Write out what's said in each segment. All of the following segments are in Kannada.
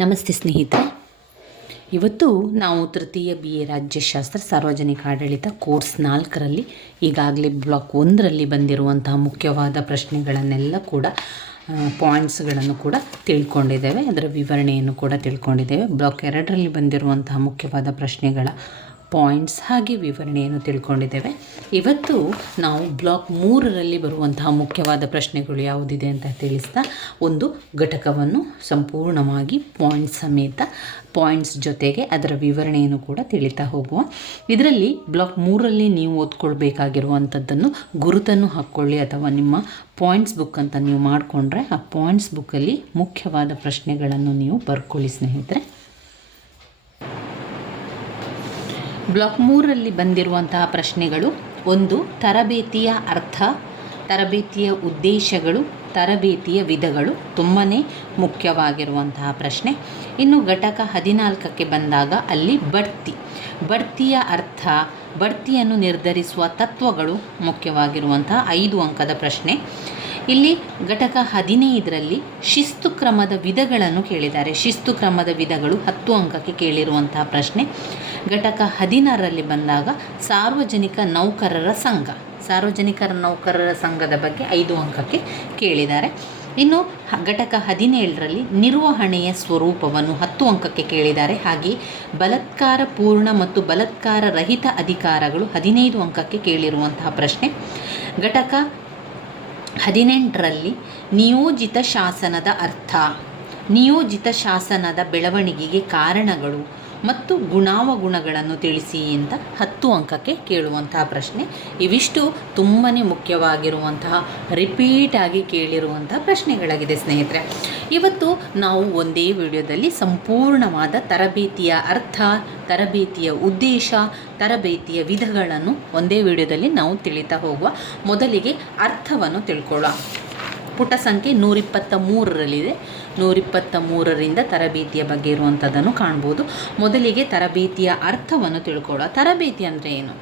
ನಮಸ್ತೆ ಸ್ನೇಹಿತರೆ. ಇವತ್ತು ನಾವು ತೃತೀಯ BA ರಾಜ್ಯಶಾಸ್ತ್ರ ಸಾರ್ವಜನಿಕ ಆಡಳಿತ ಕೋರ್ಸ್ 4ರಲ್ಲಿ ಈಗಾಗಲೇ ಬ್ಲಾಕ್ 1ರಲ್ಲಿ ಬಂದಿರುವಂತಹ ಮುಖ್ಯವಾದ ಪ್ರಶ್ನೆಗಳನ್ನೆಲ್ಲ ಕೂಡ ಪಾಯಿಂಟ್ಸ್ಗಳನ್ನು ಕೂಡ ತಿಳ್ಕೊಂಡಿದ್ದೇವೆ. ಅದರ ವಿವರಣೆಯನ್ನು ಕೂಡ ತಿಳ್ಕೊಂಡಿದ್ದೇವೆ. ಬ್ಲಾಕ್ 2ರಲ್ಲಿ ಬಂದಿರುವಂತಹ ಮುಖ್ಯವಾದ ಪ್ರಶ್ನೆಗಳ ಪಾಯಿಂಟ್ಸ್ ಹಾಗೆ ವಿವರಣೆಯನ್ನು ತಿಳ್ಕೊಂಡಿದ್ದೇವೆ. ಇವತ್ತು ನಾವು ಬ್ಲಾಕ್ 3ರಲ್ಲಿ ಬರುವಂತಹ ಮುಖ್ಯವಾದ ಪ್ರಶ್ನೆಗಳು ಯಾವುದಿದೆ ಅಂತ ತಿಳಿಸ್ತಾ ಒಂದು ಘಟಕವನ್ನು ಸಂಪೂರ್ಣವಾಗಿ ಪಾಯಿಂಟ್ಸ್ ಜೊತೆಗೆ ಅದರ ವಿವರಣೆಯನ್ನು ಕೂಡ ತಿಳಿತಾ ಹೋಗುವ. ಇದರಲ್ಲಿ ಬ್ಲಾಕ್ 3ರಲ್ಲಿ ನೀವು ಓದ್ಕೊಳ್ಬೇಕಾಗಿರುವಂಥದ್ದನ್ನು ಗುರುತನ್ನು ಹಾಕ್ಕೊಳ್ಳಿ ಅಥವಾ ನಿಮ್ಮ ಪಾಯಿಂಟ್ಸ್ ಬುಕ್ ಅಂತ ನೀವು ಮಾಡಿಕೊಂಡ್ರೆ ಆ ಪಾಯಿಂಟ್ಸ್ ಬುಕ್ಕಲ್ಲಿ ಮುಖ್ಯವಾದ ಪ್ರಶ್ನೆಗಳನ್ನು ನೀವು ಬರ್ಕೊಳ್ಳಿ ಸ್ನೇಹಿತರೆ. ಬ್ಲಾಕ್ 3ರಲ್ಲಿ ಬಂದಿರುವಂತಹ ಪ್ರಶ್ನೆಗಳು: 1. ತರಬೇತಿಯ ಅರ್ಥ, ತರಬೇತಿಯ ಉದ್ದೇಶಗಳು, ತರಬೇತಿಯ ವಿಧಗಳು. ತುಂಬಾ ಮುಖ್ಯವಾಗಿರುವಂತಹ ಪ್ರಶ್ನೆ. ಇನ್ನು ಘಟಕ 14ಕ್ಕೆ ಬಂದಾಗ ಅಲ್ಲಿ ಬಡ್ತಿಯ ಅರ್ಥ, ಬಡ್ತಿಯನ್ನು ನಿರ್ಧರಿಸುವ ತತ್ವಗಳು ಮುಖ್ಯವಾಗಿರುವಂತಹ 5 ಅಂಕದ ಪ್ರಶ್ನೆ. ಇಲ್ಲಿ ಘಟಕ 15ರಲ್ಲಿ ಶಿಸ್ತು ಕ್ರಮದ ವಿಧಗಳನ್ನು ಕೇಳಿದ್ದಾರೆ. ಶಿಸ್ತು ಕ್ರಮದ ವಿಧಗಳು 10 ಅಂಕಕ್ಕೆ ಕೇಳಿರುವಂತಹ ಪ್ರಶ್ನೆ. ಘಟಕ 16ರಲ್ಲಿ ಬಂದಾಗ ಸಾರ್ವಜನಿಕ ನೌಕರರ ಸಂಘದ ಬಗ್ಗೆ 5 ಅಂಕಕ್ಕೆ ಕೇಳಿದ್ದಾರೆ. ಇನ್ನು ಘಟಕ 17ರಲ್ಲಿ ನಿರ್ವಹಣೆಯ ಸ್ವರೂಪವನ್ನು 10 ಅಂಕಕ್ಕೆ ಕೇಳಿದ್ದಾರೆ. ಹಾಗೆ ಬಲಾತ್ಕಾರ ಪೂರ್ಣ ಮತ್ತು ಬಲಾತ್ಕಾರ ರಹಿತ ಅಧಿಕಾರಗಳು 15 ಅಂಕಕ್ಕೆ ಕೇಳಿರುವಂತಹ ಪ್ರಶ್ನೆ. ಘಟಕ 18ರಲ್ಲಿ ನಿಯೋಜಿತ ಶಾಸನದ ಅರ್ಥ, ನಿಯೋಜಿತ ಶಾಸನದ ಬೆಳವಣಿಗೆಗೆ ಕಾರಣಗಳು ಮತ್ತು ಗುಣಾವಗುಣಗಳನ್ನು ತಿಳಿಸಿ ಅಂತ 10 ಅಂಕಕ್ಕೆ ಕೇಳುವಂತಹ ಪ್ರಶ್ನೆ. ಇವಿಷ್ಟು ತುಂಬಾ ಮುಖ್ಯವಾಗಿರುವಂತಹ ರಿಪೀಟಾಗಿ ಕೇಳಿರುವಂತಹ ಪ್ರಶ್ನೆಗಳಾಗಿದೆ ಸ್ನೇಹಿತರೆ. ಇವತ್ತು ನಾವು ಒಂದೇ ವಿಡಿಯೋದಲ್ಲಿ ಸಂಪೂರ್ಣವಾದ ತರಬೇತಿಯ ಅರ್ಥ, ತರಬೇತಿಯ ಉದ್ದೇಶ, ತರಬೇತಿಯ ವಿಧಗಳನ್ನು ಒಂದೇ ವಿಡಿಯೋದಲ್ಲಿ ನಾವು ತಿಳಿತಾ ಹೋಗುವ. ಮೊದಲಿಗೆ ಅರ್ಥವನ್ನು ತಿಳ್ಕೊಳ್ಳೋಣ. ಪುಟ ಸಂಖ್ಯೆ 123ರಲ್ಲಿದೆ. 123ರಿಂದ ತರಬೇತಿಯ ಬಗ್ಗೆ ಇರುವಂಥದ್ದನ್ನು ಕಾಣ್ಬೋದು. ಮೊದಲಿಗೆ ತರಬೇತಿಯ ಅರ್ಥವನ್ನು ತಿಳ್ಕೊಳ್ಳೋಣ. ತರಬೇತಿ ಅಂದರೆ ಏನು?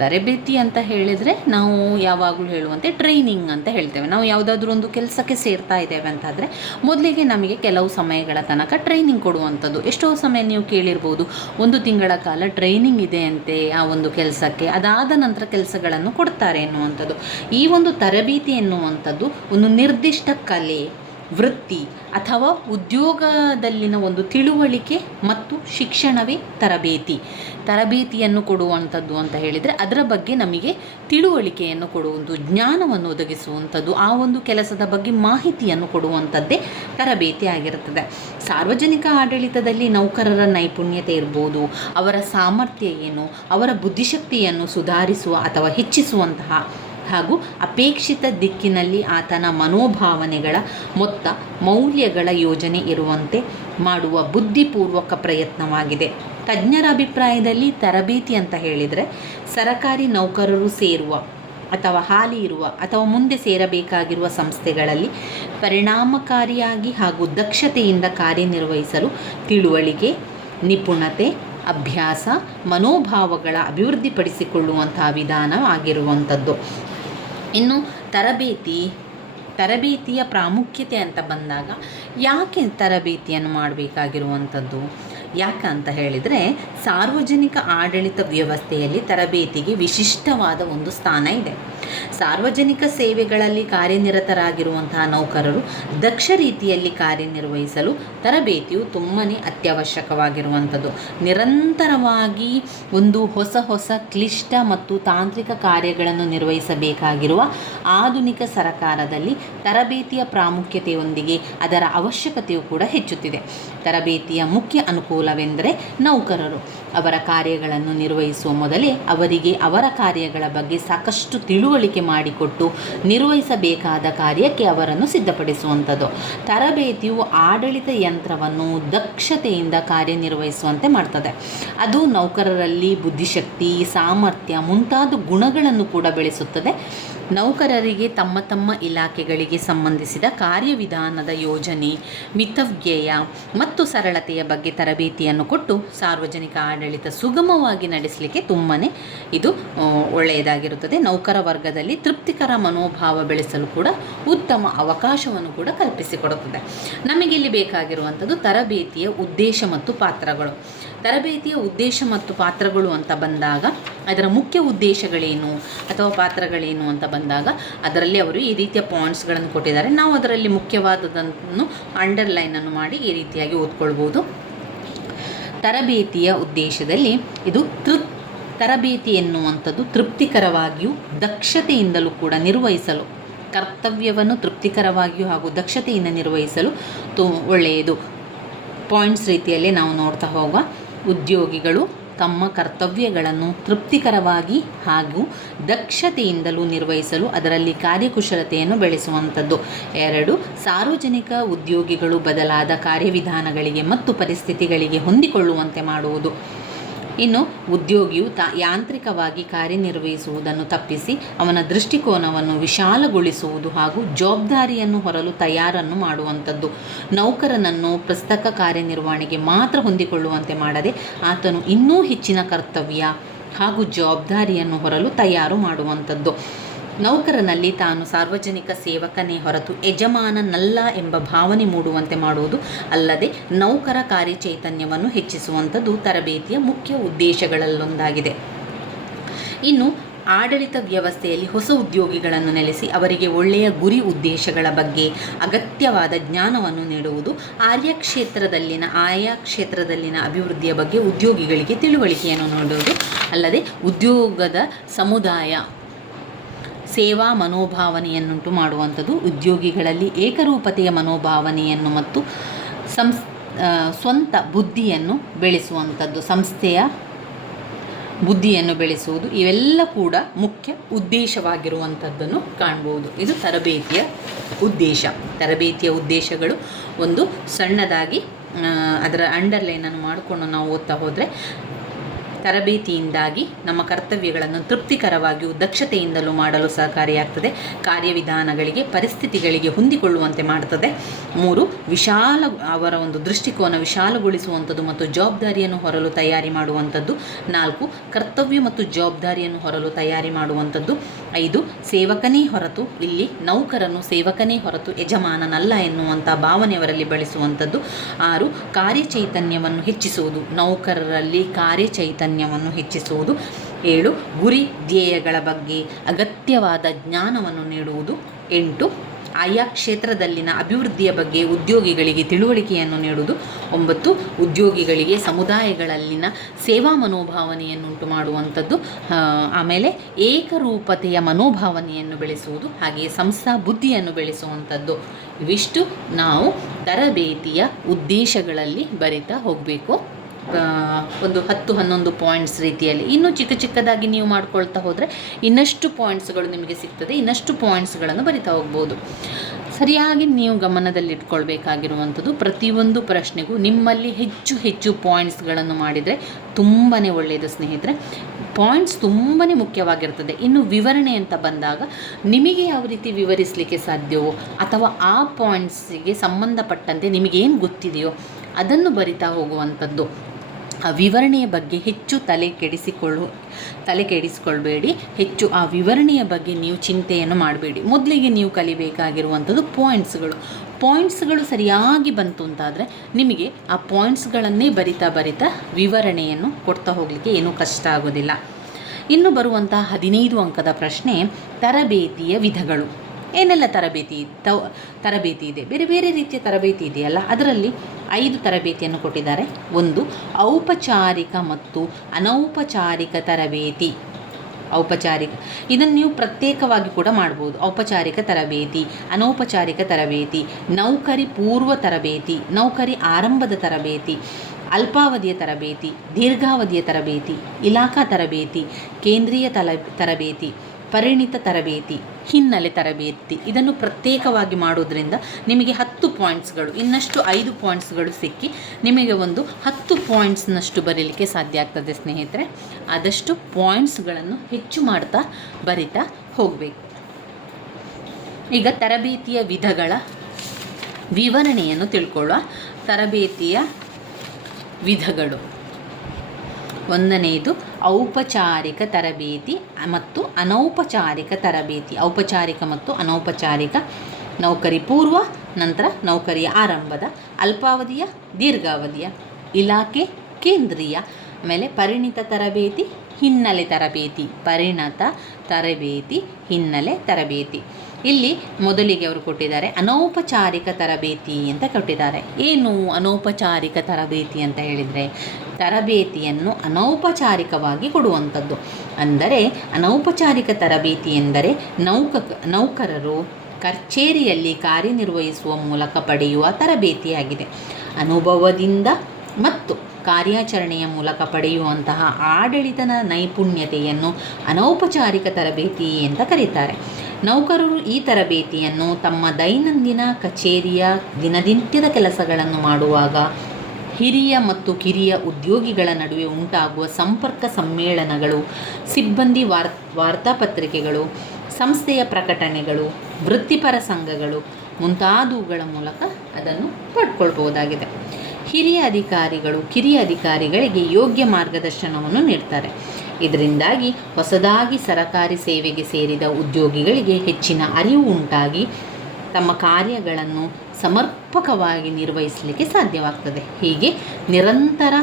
ತರಬೇತಿ ಅಂತ ಹೇಳಿದರೆ ನಾವು ಯಾವಾಗಲೂ ಹೇಳುವಂತೆ ಟ್ರೈನಿಂಗ್ ಅಂತ ಹೇಳ್ತೇವೆ. ನಾವು ಯಾವುದಾದ್ರೂ ಒಂದು ಕೆಲಸಕ್ಕೆ ಸೇರ್ತಾ ಇದ್ದೇವೆ ಅಂತಾದರೆ ಮೊದಲಿಗೆ ನಮಗೆ ಕೆಲವು ಸಮಯಗಳ ತನಕ ಟ್ರೈನಿಂಗ್ ಕೊಡುವಂಥದ್ದು. ಎಷ್ಟೋ ಸಮಯ ನೀವು ಕೇಳಿರ್ಬೋದು, 1 ತಿಂಗಳ ಕಾಲ ಟ್ರೈನಿಂಗ್ ಇದೆ ಅಂತೆ ಆ ಒಂದು ಕೆಲಸಕ್ಕೆ, ಅದಾದ ನಂತರ ಕೆಲಸಗಳನ್ನು ಕೊಡ್ತಾರೆ ಎನ್ನುವಂಥದ್ದು. ಈ ಒಂದು ತರಬೇತಿ ಎನ್ನುವಂಥದ್ದು ಒಂದು ನಿರ್ದಿಷ್ಟ ಕಲೆ, ವೃತ್ತಿ ಅಥವಾ ಉದ್ಯೋಗದಲ್ಲಿನ ಒಂದು ತಿಳುವಳಿಕೆ ಮತ್ತು ಶಿಕ್ಷಣವೇ ತರಬೇತಿಯನ್ನು ಕೊಡುವಂಥದ್ದು ಅಂತ ಹೇಳಿದರೆ ಅದರ ಬಗ್ಗೆ ನಮಗೆ ತಿಳುವಳಿಕೆಯನ್ನು ಕೊಡುವುದು, ಜ್ಞಾನವನ್ನು ಒದಗಿಸುವಂಥದ್ದು, ಆ ಒಂದು ಕೆಲಸದ ಬಗ್ಗೆ ಮಾಹಿತಿಯನ್ನು ಕೊಡುವಂಥದ್ದೇ ತರಬೇತಿ ಆಗಿರುತ್ತದೆ. ಸಾರ್ವಜನಿಕ ಆಡಳಿತದಲ್ಲಿ ನೌಕರರ ನೈಪುಣ್ಯತೆ ಇರ್ಬೋದು, ಅವರ ಸಾಮರ್ಥ್ಯ ಏನು, ಅವರ ಬುದ್ಧಿಶಕ್ತಿಯನ್ನು ಸುಧಾರಿಸುವ ಅಥವಾ ಹೆಚ್ಚಿಸುವಂತಹ ಹಾಗೂ ಅಪೇಕ್ಷಿತ ದಿಕ್ಕಿನಲ್ಲಿ ಆತನ ಮನೋಭಾವನೆಗಳ ಮೊತ್ತ ಮೌಲ್ಯಗಳ ಯೋಜನೆ ಇರುವಂತೆ ಮಾಡುವ ಬುದ್ಧಿಪೂರ್ವಕ ಪ್ರಯತ್ನವಾಗಿದೆ. ತಜ್ಞರ ಅಭಿಪ್ರಾಯದಲ್ಲಿ ತರಬೇತಿ ಅಂತ ಹೇಳಿದರೆ ಸರಕಾರಿ ನೌಕರರು ಸೇರುವ ಅಥವಾ ಹಾಲಿ ಇರುವ ಅಥವಾ ಮುಂದೆ ಸೇರಬೇಕಾಗಿರುವ ಸಂಸ್ಥೆಗಳಲ್ಲಿ ಪರಿಣಾಮಕಾರಿಯಾಗಿ ಹಾಗೂ ದಕ್ಷತೆಯಿಂದ ಕಾರ್ಯನಿರ್ವಹಿಸಲು ತಿಳುವಳಿಕೆ, ನಿಪುಣತೆ, ಅಭ್ಯಾಸ, ಮನೋಭಾವಗಳ ಅಭಿವೃದ್ಧಿಪಡಿಸಿಕೊಳ್ಳುವಂತಹ ವಿಧಾನವಾಗಿರುವಂಥದ್ದು. ಇನ್ನು ತರಬೇತಿಯ ಪ್ರಾಮುಖ್ಯತೆ ಅಂತ ಬಂದಾಗ ಯಾಕೆ ತರಬೇತಿಯನ್ನು ಮಾಡಬೇಕಾಗಿರುವಂಥದ್ದು? ಯಾಕಂತ ಹೇಳಿದರೆ ಸಾರ್ವಜನಿಕ ಆಡಳಿತ ವ್ಯವಸ್ಥೆಯಲ್ಲಿ ತರಬೇತಿಗೆ ವಿಶಿಷ್ಟವಾದ ಒಂದು ಸ್ಥಾನ ಇದೆ. ಸಾರ್ವಜನಿಕ ಸೇವೆಗಳಲ್ಲಿ ಕಾರ್ಯನಿರತರಾಗಿರುವಂತಹ ನೌಕರರು ದಕ್ಷ ರೀತಿಯಲ್ಲಿ ಕಾರ್ಯನಿರ್ವಹಿಸಲು ತರಬೇತಿಯು ತುಂಬಾ ಅತ್ಯವಶ್ಯಕವಾಗಿರುವಂಥದ್ದು. ನಿರಂತರವಾಗಿ ಒಂದು ಹೊಸ ಕ್ಲಿಷ್ಟ ಮತ್ತು ತಾಂತ್ರಿಕ ಕಾರ್ಯಗಳನ್ನು ನಿರ್ವಹಿಸಬೇಕಾಗಿರುವ ಆಧುನಿಕ ಸರಕಾರದಲ್ಲಿ ತರಬೇತಿಯ ಪ್ರಾಮುಖ್ಯತೆಯೊಂದಿಗೆ ಅದರ ಅವಶ್ಯಕತೆಯು ಕೂಡ ಹೆಚ್ಚುತ್ತಿದೆ. ತರಬೇತಿಯ ಮುಖ್ಯ ಅನುಕೂಲವೆಂದರೆ ನೌಕರರು ಅವರ ಕಾರ್ಯಗಳನ್ನು ನಿರ್ವಹಿಸುವ ಮೊದಲೇ ಅವರಿಗೆ ಅವರ ಕಾರ್ಯಗಳ ಬಗ್ಗೆ ಸಾಕಷ್ಟು ತಿಳುವಳಿಕೆ ಮಾಡಿಕೊಟ್ಟು ನಿರ್ವಹಿಸಬೇಕಾದ ಕಾರ್ಯಕ್ಕೆ ಅವರನ್ನು ಸಿದ್ಧಪಡಿಸುವಂಥದ್ದು. ತರಬೇತಿಯು ಆಡಳಿತ ಯಂತ್ರವನ್ನು ದಕ್ಷತೆಯಿಂದ ಕಾರ್ಯನಿರ್ವಹಿಸುವಂತೆ ಮಾಡ್ತದೆ. ಅದು ನೌಕರರಲ್ಲಿ ಬುದ್ಧಿಶಕ್ತಿ, ಸಾಮರ್ಥ್ಯ ಮುಂತಾದ ಗುಣಗಳನ್ನು ಕೂಡ ಬೆಳೆಸುತ್ತದೆ. ನೌಕರರಿಗೆ ತಮ್ಮ ತಮ್ಮ ಇಲಾಖೆಗಳಿಗೆ ಸಂಬಂಧಿಸಿದ ಕಾರ್ಯವಿಧಾನದ ಯೋಜನೆ, ಮಿತವ್ಯಯ ಮತ್ತು ಸರಳತೆಯ ಬಗ್ಗೆ ತರಬೇತಿಯನ್ನು ಕೊಟ್ಟು ಸಾರ್ವಜನಿಕ ಆಡಳಿತ ಸುಗಮವಾಗಿ ನಡೆಸಲಿಕ್ಕೆ ತುಂಬಾ ಇದು ಒಳ್ಳೆಯದಾಗಿರುತ್ತದೆ. ನೌಕರ ವರ್ಗದಲ್ಲಿ ತೃಪ್ತಿಕರ ಮನೋಭಾವ ಬೆಳೆಸಲು ಕೂಡ ಉತ್ತಮ ಅವಕಾಶವನ್ನು ಕೂಡ ಕಲ್ಪಿಸಿಕೊಡುತ್ತದೆ. ನಮಗಿಲ್ಲಿ ಬೇಕಾಗಿರುವಂಥದ್ದು ತರಬೇತಿಯ ಉದ್ದೇಶ ಮತ್ತು ಪಾತ್ರಗಳು. ತರಬೇತಿಯ ಉದ್ದೇಶ ಮತ್ತು ಪಾತ್ರಗಳು ಅಂತ ಬಂದಾಗ ಅದರ ಮುಖ್ಯ ಉದ್ದೇಶಗಳೇನು ಅಥವಾ ಪಾತ್ರಗಳೇನು ಅಂತ ಬಂದಾಗ ಅದರಲ್ಲಿ ಅವರು ಈ ರೀತಿಯ ಪಾಯಿಂಟ್ಸ್ಗಳನ್ನು ಕೊಟ್ಟಿದ್ದಾರೆ. ನಾವು ಅದರಲ್ಲಿ ಮುಖ್ಯವಾದದನ್ನು ಅಂಡರ್ಲೈನನ್ನು ಮಾಡಿ ಈ ರೀತಿಯಾಗಿ ಓದ್ಕೊಳ್ಬೋದು. ತರಬೇತಿಯ ಉದ್ದೇಶದಲ್ಲಿ ಇದು ತರಬೇತಿ ಎನ್ನುವಂಥದ್ದು ತೃಪ್ತಿಕರವಾಗಿಯೂ ದಕ್ಷತೆಯಿಂದಲೂ ಕೂಡ ನಿರ್ವಹಿಸಲು, ಕರ್ತವ್ಯವನ್ನು ತೃಪ್ತಿಕರವಾಗಿಯೂ ಹಾಗೂ ದಕ್ಷತೆಯಿಂದ ನಿರ್ವಹಿಸಲು ಒಳ್ಳೆಯದು. ಪಾಯಿಂಟ್ಸ್ ರೀತಿಯಲ್ಲಿ ನಾವು ನೋಡ್ತಾ ಹೋಗುವ, ಉದ್ಯೋಗಿಗಳು ತಮ್ಮ ಕರ್ತವ್ಯಗಳನ್ನು ತೃಪ್ತಿಕರವಾಗಿ ಹಾಗೂ ದಕ್ಷತೆಯಿಂದಲೂ ನಿರ್ವಹಿಸಲು ಅದರಲ್ಲಿ ಕಾರ್ಯಕುಶಲತೆಯನ್ನು ಬೆಳೆಸುವಂಥದ್ದು. 2, ಸಾರ್ವಜನಿಕ ಉದ್ಯೋಗಿಗಳು ಬದಲಾದ ಕಾರ್ಯವಿಧಾನಗಳಿಗೆ ಮತ್ತು ಪರಿಸ್ಥಿತಿಗಳಿಗೆ ಹೊಂದಿಕೊಳ್ಳುವಂತೆ ಮಾಡುವುದು. ಇನ್ನು ಉದ್ಯೋಗಿಯು ಯಾಂತ್ರಿಕವಾಗಿ ಕಾರ್ಯನಿರ್ವಹಿಸುವುದನ್ನು ತಪ್ಪಿಸಿ ಅವನ ದೃಷ್ಟಿಕೋನವನ್ನು ವಿಶಾಲಗೊಳಿಸುವುದು ಹಾಗೂ ಜವಾಬ್ದಾರಿಯನ್ನು ಹೊರಲು ತಯಾರನ್ನು ಮಾಡುವಂಥದ್ದು. ನೌಕರನನ್ನು ಪುಸ್ತಕ ಕಾರ್ಯನಿರ್ವಹಣೆಗೆ ಮಾತ್ರ ಹೊಂದಿಕೊಳ್ಳುವಂತೆ ಮಾಡದೆ ಆತನು ಇನ್ನೂ ಹೆಚ್ಚಿನ ಕರ್ತವ್ಯ ಹಾಗೂ ಜವಾಬ್ದಾರಿಯನ್ನು ಹೊರಲು ತಯಾರು ಮಾಡುವಂಥದ್ದು. ನೌಕರನಲ್ಲಿ ತಾನು ಸಾರ್ವಜನಿಕ ಸೇವಕನೇ ಹೊರತು ಯಜಮಾನನಲ್ಲ ಎಂಬ ಭಾವನೆ ಮೂಡುವಂತೆ ಮಾಡುವುದು ಅಲ್ಲದೆ ನೌಕರ ಕಾರ್ಯಚೈತನ್ಯವನ್ನು ಹೆಚ್ಚಿಸುವಂಥದ್ದು ತರಬೇತಿಯ ಮುಖ್ಯ ಉದ್ದೇಶಗಳಲ್ಲೊಂದಾಗಿದೆ. ಇನ್ನು ಆಡಳಿತ ವ್ಯವಸ್ಥೆಯಲ್ಲಿ ಹೊಸ ಉದ್ಯೋಗಿಗಳನ್ನು ನೆಲೆಸಿ ಅವರಿಗೆ ಒಳ್ಳೆಯ ಗುರಿ ಉದ್ದೇಶಗಳ ಬಗ್ಗೆ ಅಗತ್ಯವಾದ ಜ್ಞಾನವನ್ನು ನೀಡುವುದು. ಆಯಾ ಕ್ಷೇತ್ರದಲ್ಲಿನ ಅಭಿವೃದ್ಧಿಯ ಬಗ್ಗೆ ಉದ್ಯೋಗಿಗಳಿಗೆ ತಿಳುವಳಿಕೆಯನ್ನು ನೀಡುವುದು ಅಲ್ಲದೆ ಉದ್ಯೋಗದ ಸಮುದಾಯ ಸೇವಾ ಮನೋಭಾವನೆಯನ್ನುಂಟು ಮಾಡುವಂಥದ್ದು. ಉದ್ಯೋಗಿಗಳಲ್ಲಿ ಏಕರೂಪತೆಯ ಮನೋಭಾವನೆಯನ್ನು ಮತ್ತು ಸ್ವಂತ ಬುದ್ಧಿಯನ್ನು ಬೆಳೆಸುವಂಥದ್ದು, ಸಂಸ್ಥೆಯ ಬುದ್ಧಿಯನ್ನು ಬೆಳೆಸುವುದು. ಇವೆಲ್ಲ ಕೂಡ ಮುಖ್ಯ ಉದ್ದೇಶವಾಗಿರುವಂಥದ್ದನ್ನು ಕಾಣ್ಬೋದು. ಇದು ತರಬೇತಿಯ ಉದ್ದೇಶ. ತರಬೇತಿಯ ಉದ್ದೇಶಗಳು ಒಂದು ಸಣ್ಣದಾಗಿ ಅದರ ಅಂಡರ್ಲೈನನ್ನು ಮಾಡಿಕೊಂಡು ನಾವು ಓದ್ತಾ ಹೋದರೆ, ತರಬೇತಿಯಿಂದಾಗಿ ನಮ್ಮ ಕರ್ತವ್ಯಗಳನ್ನು ತೃಪ್ತಿಕರವಾಗಿಯೂ ದಕ್ಷತೆಯಿಂದಲೂ ಮಾಡಲು ಸಹಕಾರಿಯಾಗ್ತದೆ. ಕಾರ್ಯವಿಧಾನಗಳಿಗೆ ಪರಿಸ್ಥಿತಿಗಳಿಗೆ ಹೊಂದಿಕೊಳ್ಳುವಂತೆ ಮಾಡ್ತದೆ. 3, ಅವರ ಒಂದು ದೃಷ್ಟಿಕೋನ ವಿಶಾಲಗೊಳಿಸುವಂಥದ್ದು ಮತ್ತು ಜವಾಬ್ದಾರಿಯನ್ನು ಹೊರಲು ತಯಾರಿ ಮಾಡುವಂಥದ್ದು. 4, ಕರ್ತವ್ಯ ಮತ್ತು ಜವಾಬ್ದಾರಿಯನ್ನು ಹೊರಲು ತಯಾರಿ ಮಾಡುವಂಥದ್ದು. 5, ಸೇವಕನೇ ಹೊರತು, ಇಲ್ಲಿ ನೌಕರನು ಸೇವಕನೇ ಹೊರತು ಯಜಮಾನನಲ್ಲ ಎನ್ನುವಂಥ ಭಾವನೆಯವರಲ್ಲಿ ಬೆಳೆಸುವಂಥದ್ದು. 6, ಕಾರ್ಯಚೈತನ್ಯವನ್ನು ಹೆಚ್ಚಿಸುವುದು, ನೌಕರರಲ್ಲಿ ಕಾರ್ಯಚೈತನ್ಯವನ್ನು ಹೆಚ್ಚಿಸುವುದು. 7, ಗುರಿ ಧ್ಯೇಯಗಳ ಬಗ್ಗೆ ಅಗತ್ಯವಾದ ಜ್ಞಾನವನ್ನು ನೀಡುವುದು. 8, ಆಯಾ ಕ್ಷೇತ್ರದಲ್ಲಿನ ಅಭಿವೃದ್ಧಿಯ ಬಗ್ಗೆ ಉದ್ಯೋಗಿಗಳಿಗೆ ತಿಳುವಳಿಕೆಯನ್ನು ನೀಡುವುದು. 9, ಉದ್ಯೋಗಿಗಳಿಗೆ ಸಮುದಾಯಗಳಲ್ಲಿನ ಸೇವಾ ಮನೋಭಾವನೆಯನ್ನುಂಟು ಮಾಡುವಂಥದ್ದು. ಆಮೇಲೆ ಏಕರೂಪತೆಯ ಮನೋಭಾವನೆಯನ್ನು ಬೆಳೆಸುವುದು, ಹಾಗೆಯೇ ಸಂಸ್ಥಾ ಬುದ್ಧಿಯನ್ನು ಬೆಳೆಸುವಂಥದ್ದು. ಇವಿಷ್ಟು ನಾವು ತರಬೇತಿಯ ಉದ್ದೇಶಗಳಲ್ಲಿ ಬರಿತಾ ಹೋಗಬೇಕು. ಒಂದು 10-11 ಪಾಯಿಂಟ್ಸ್ ರೀತಿಯಲ್ಲಿ. ಇನ್ನೂ ಚಿಕ್ಕದಾಗಿ ನೀವು ಮಾಡ್ಕೊಳ್ತಾ ಹೋದರೆ ಇನ್ನಷ್ಟು ಪಾಯಿಂಟ್ಸ್ಗಳು ನಿಮಗೆ ಸಿಗ್ತದೆ. ಇನ್ನಷ್ಟು ಪಾಯಿಂಟ್ಸ್ಗಳನ್ನು ಬರಿತಾ ಹೋಗ್ಬೋದು. ಸರಿಯಾಗಿ ನೀವು ಗಮನದಲ್ಲಿಟ್ಕೊಳ್ಬೇಕಾಗಿರುವಂಥದ್ದು, ಪ್ರತಿಯೊಂದು ಪ್ರಶ್ನೆಗೂ ನಿಮ್ಮಲ್ಲಿ ಹೆಚ್ಚು ಪಾಯಿಂಟ್ಸ್ಗಳನ್ನು ಮಾಡಿದರೆ ತುಂಬಾ ಒಳ್ಳೆಯದು ಸ್ನೇಹಿತರೆ. ಪಾಯಿಂಟ್ಸ್ ತುಂಬಾ ಮುಖ್ಯವಾಗಿರ್ತದೆ. ಇನ್ನು ವಿವರಣೆ ಅಂತ ಬಂದಾಗ ನಿಮಗೆ ಯಾವ ರೀತಿ ವಿವರಿಸಲಿಕ್ಕೆ ಸಾಧ್ಯವೋ ಅಥವಾ ಆ ಪಾಯಿಂಟ್ಸಿಗೆ ಸಂಬಂಧಪಟ್ಟಂತೆ ನಿಮಗೇನು ಗೊತ್ತಿದೆಯೋ ಅದನ್ನು ಬರಿತಾ ಹೋಗುವಂಥದ್ದು. ಆ ವಿವರಣೆಯ ಬಗ್ಗೆ ಹೆಚ್ಚು ತಲೆ ಕೆಡಿಸಿಕೊಳ್ಬೇಡಿ. ಹೆಚ್ಚು ಆ ವಿವರಣೆಯ ಬಗ್ಗೆ ನೀವು ಚಿಂತೆಯನ್ನು ಮಾಡಬೇಡಿ. ಮೊದಲಿಗೆ ನೀವು ಕಲಿಬೇಕಾಗಿರುವಂಥದ್ದು ಪಾಯಿಂಟ್ಸ್ಗಳು ಸರಿಯಾಗಿ ಬಂತು ಅಂತಾದರೆ ನಿಮಗೆ ಆ ಪಾಯಿಂಟ್ಸ್ಗಳನ್ನೇ ಬರಿತಾ ವಿವರಣೆಯನ್ನು ಕೊಡ್ತಾ ಹೋಗಲಿಕ್ಕೆ ಏನೂ ಕಷ್ಟ ಆಗೋದಿಲ್ಲ. ಇನ್ನು ಬರುವಂತಹ 15 ಅಂಕದ ಪ್ರಶ್ನೆ, ತರಬೇತಿಯ ವಿಧಗಳು. ಏನೆಲ್ಲ ತರಬೇತಿ ಇದೆ? ಬೇರೆ ಬೇರೆ ರೀತಿಯ ತರಬೇತಿ ಇದೆಯಲ್ಲ, ಅದರಲ್ಲಿ 5 ತರಬೇತಿಯನ್ನು ಕೊಟ್ಟಿದ್ದಾರೆ. 1, ಔಪಚಾರಿಕ ಮತ್ತು ಅನೌಪಚಾರಿಕ ತರಬೇತಿ. ಇದನ್ನು ನೀವು ಪ್ರತ್ಯೇಕವಾಗಿ ಕೂಡ ಮಾಡ್ಬೋದು. ಔಪಚಾರಿಕ ತರಬೇತಿ, ಅನೌಪಚಾರಿಕ ತರಬೇತಿ, ನೌಕರಿ ಪೂರ್ವ ತರಬೇತಿ, ನೌಕರಿ ಆರಂಭದ ತರಬೇತಿ, ಅಲ್ಪಾವಧಿಯ ತರಬೇತಿ, ದೀರ್ಘಾವಧಿಯ ತರಬೇತಿ, ಇಲಾಖಾ ತರಬೇತಿ, ಕೇಂದ್ರೀಯ ತರಬೇತಿ, ಪರಿಣಿತ ತರಬೇತಿ, ಹಿನ್ನೆಲೆ ತರಬೇತಿ. ಇದನ್ನು ಪ್ರತ್ಯೇಕವಾಗಿ ಮಾಡೋದ್ರಿಂದ ನಿಮಗೆ 10 ಪಾಯಿಂಟ್ಸ್ಗಳು, ಇನ್ನಷ್ಟು 5 ಪಾಯಿಂಟ್ಸ್ಗಳು ಸಿಕ್ಕಿ ನಿಮಗೆ ಒಂದು 10 ಪಾಯಿಂಟ್ಸ್ನಷ್ಟು ಬರೀಲಿಕ್ಕೆ ಸಾಧ್ಯ ಆಗ್ತದೆ ಸ್ನೇಹಿತರೆ. ಆದಷ್ಟು ಪಾಯಿಂಟ್ಸ್ಗಳನ್ನು ಹೆಚ್ಚು ಮಾಡ್ತಾ ಬರಿತಾ ಹೋಗಬೇಕು. ಈಗ ತರಬೇತಿಯ ವಿಧಗಳ ವಿವರಣೆಯನ್ನು ತಿಳ್ಕೊಳ್ಳುವ. ತರಬೇತಿಯ ವಿಧಗಳು: ಒಂದನೆಯದು ಔಪಚಾರಿಕ ತರಬೇತಿ ಮತ್ತು ಅನೌಪಚಾರಿಕ ತರಬೇತಿ. ಔಪಚಾರಿಕ ಮತ್ತು ಅನೌಪಚಾರಿಕ: ನೌಕರಿ ಪೂರ್ವ, ನಂತರ ನೌಕರಿಯ ಆರಂಭದ, ಅಲ್ಪಾವಧಿಯ, ದೀರ್ಘಾವಧಿಯ, ಇಲಾಖೆ, ಕೇಂದ್ರೀಯ. ಆಮೇಲೆ ಪರಿಣಿತ ತರಬೇತಿ, ಹಿನ್ನೆಲೆ ತರಬೇತಿ. ಪರಿಣತ ತರಬೇತಿ, ಹಿನ್ನೆಲೆ ತರಬೇತಿ. ಇಲ್ಲಿ ಮೊದಲಿಗೆ ಅವರು ಕೊಟ್ಟಿದ್ದಾರೆ ಅನೌಪಚಾರಿಕ ತರಬೇತಿ ಅಂತ ಕೊಟ್ಟಿದ್ದಾರೆ. ಏನು ಅನೌಪಚಾರಿಕ ತರಬೇತಿ ಅಂತ ಹೇಳಿದರೆ, ತರಬೇತಿಯನ್ನು ಅನೌಪಚಾರಿಕವಾಗಿ ಕೊಡುವಂಥದ್ದು. ಅಂದರೆ ಅನೌಪಚಾರಿಕ ತರಬೇತಿ ಎಂದರೆ ನೌಕರರು ಕಚೇರಿಯಲ್ಲಿ ಕಾರ್ಯನಿರ್ವಹಿಸುವ ಮೂಲಕ ಪಡೆಯುವ ತರಬೇತಿಯಾಗಿದೆ. ಅನುಭವದಿಂದ ಮತ್ತು ಕಾರ್ಯಾಚರಣೆಯ ಮೂಲಕ ಪಡೆಯುವಂತಹ ಆಡಳಿತದ ನೈಪುಣ್ಯತೆಯನ್ನು ಅನೌಪಚಾರಿಕ ತರಬೇತಿ ಅಂತ ಕರೀತಾರೆ. ನೌಕರರು ಈ ತರಬೇತಿಯನ್ನು ತಮ್ಮ ದೈನಂದಿನ ಕಚೇರಿಯ ದಿನನಿತ್ಯದ ಕೆಲಸಗಳನ್ನು ಮಾಡುವಾಗ ಹಿರಿಯ ಮತ್ತು ಕಿರಿಯ ಉದ್ಯೋಗಿಗಳ ನಡುವೆ ಉಂಟಾಗುವ ಸಂಪರ್ಕ ಸಮ್ಮೇಳನಗಳು, ಸಿಬ್ಬಂದಿ ವಾರ್ತಾಪತ್ರಿಕೆಗಳು, ಸಂಸ್ಥೆಯ ಪ್ರಕಟಣೆಗಳು, ವೃತ್ತಿಪರ ಸಂಘಗಳು ಮುಂತಾದವುಗಳ ಮೂಲಕ ಅದನ್ನು ಪಡ್ಕೊಳ್ಬಹುದಾಗಿದೆ. ಹಿರಿಯ ಅಧಿಕಾರಿಗಳು ಕಿರಿಯ ಅಧಿಕಾರಿಗಳಿಗೆ ಯೋಗ್ಯ ಮಾರ್ಗದರ್ಶನವನ್ನು ನೀಡ್ತಾರೆ. ಇದರಿಂದಾಗಿ ಹೊಸದಾಗಿ ಸರಕಾರಿ ಸೇವೆಗೆ ಸೇರಿದ ಉದ್ಯೋಗಿಗಳಿಗೆ ಹೆಚ್ಚಿನ ಅರಿವು ಉಂಟಾಗಿ ತಮ್ಮ ಕಾರ್ಯಗಳನ್ನು ಸಮರ್ಪಕವಾಗಿ ನಿರ್ವಹಿಸಲಿಕ್ಕೆ ಸಾಧ್ಯವಾಗ್ತದೆ. ಹೀಗೆ ನಿರಂತರ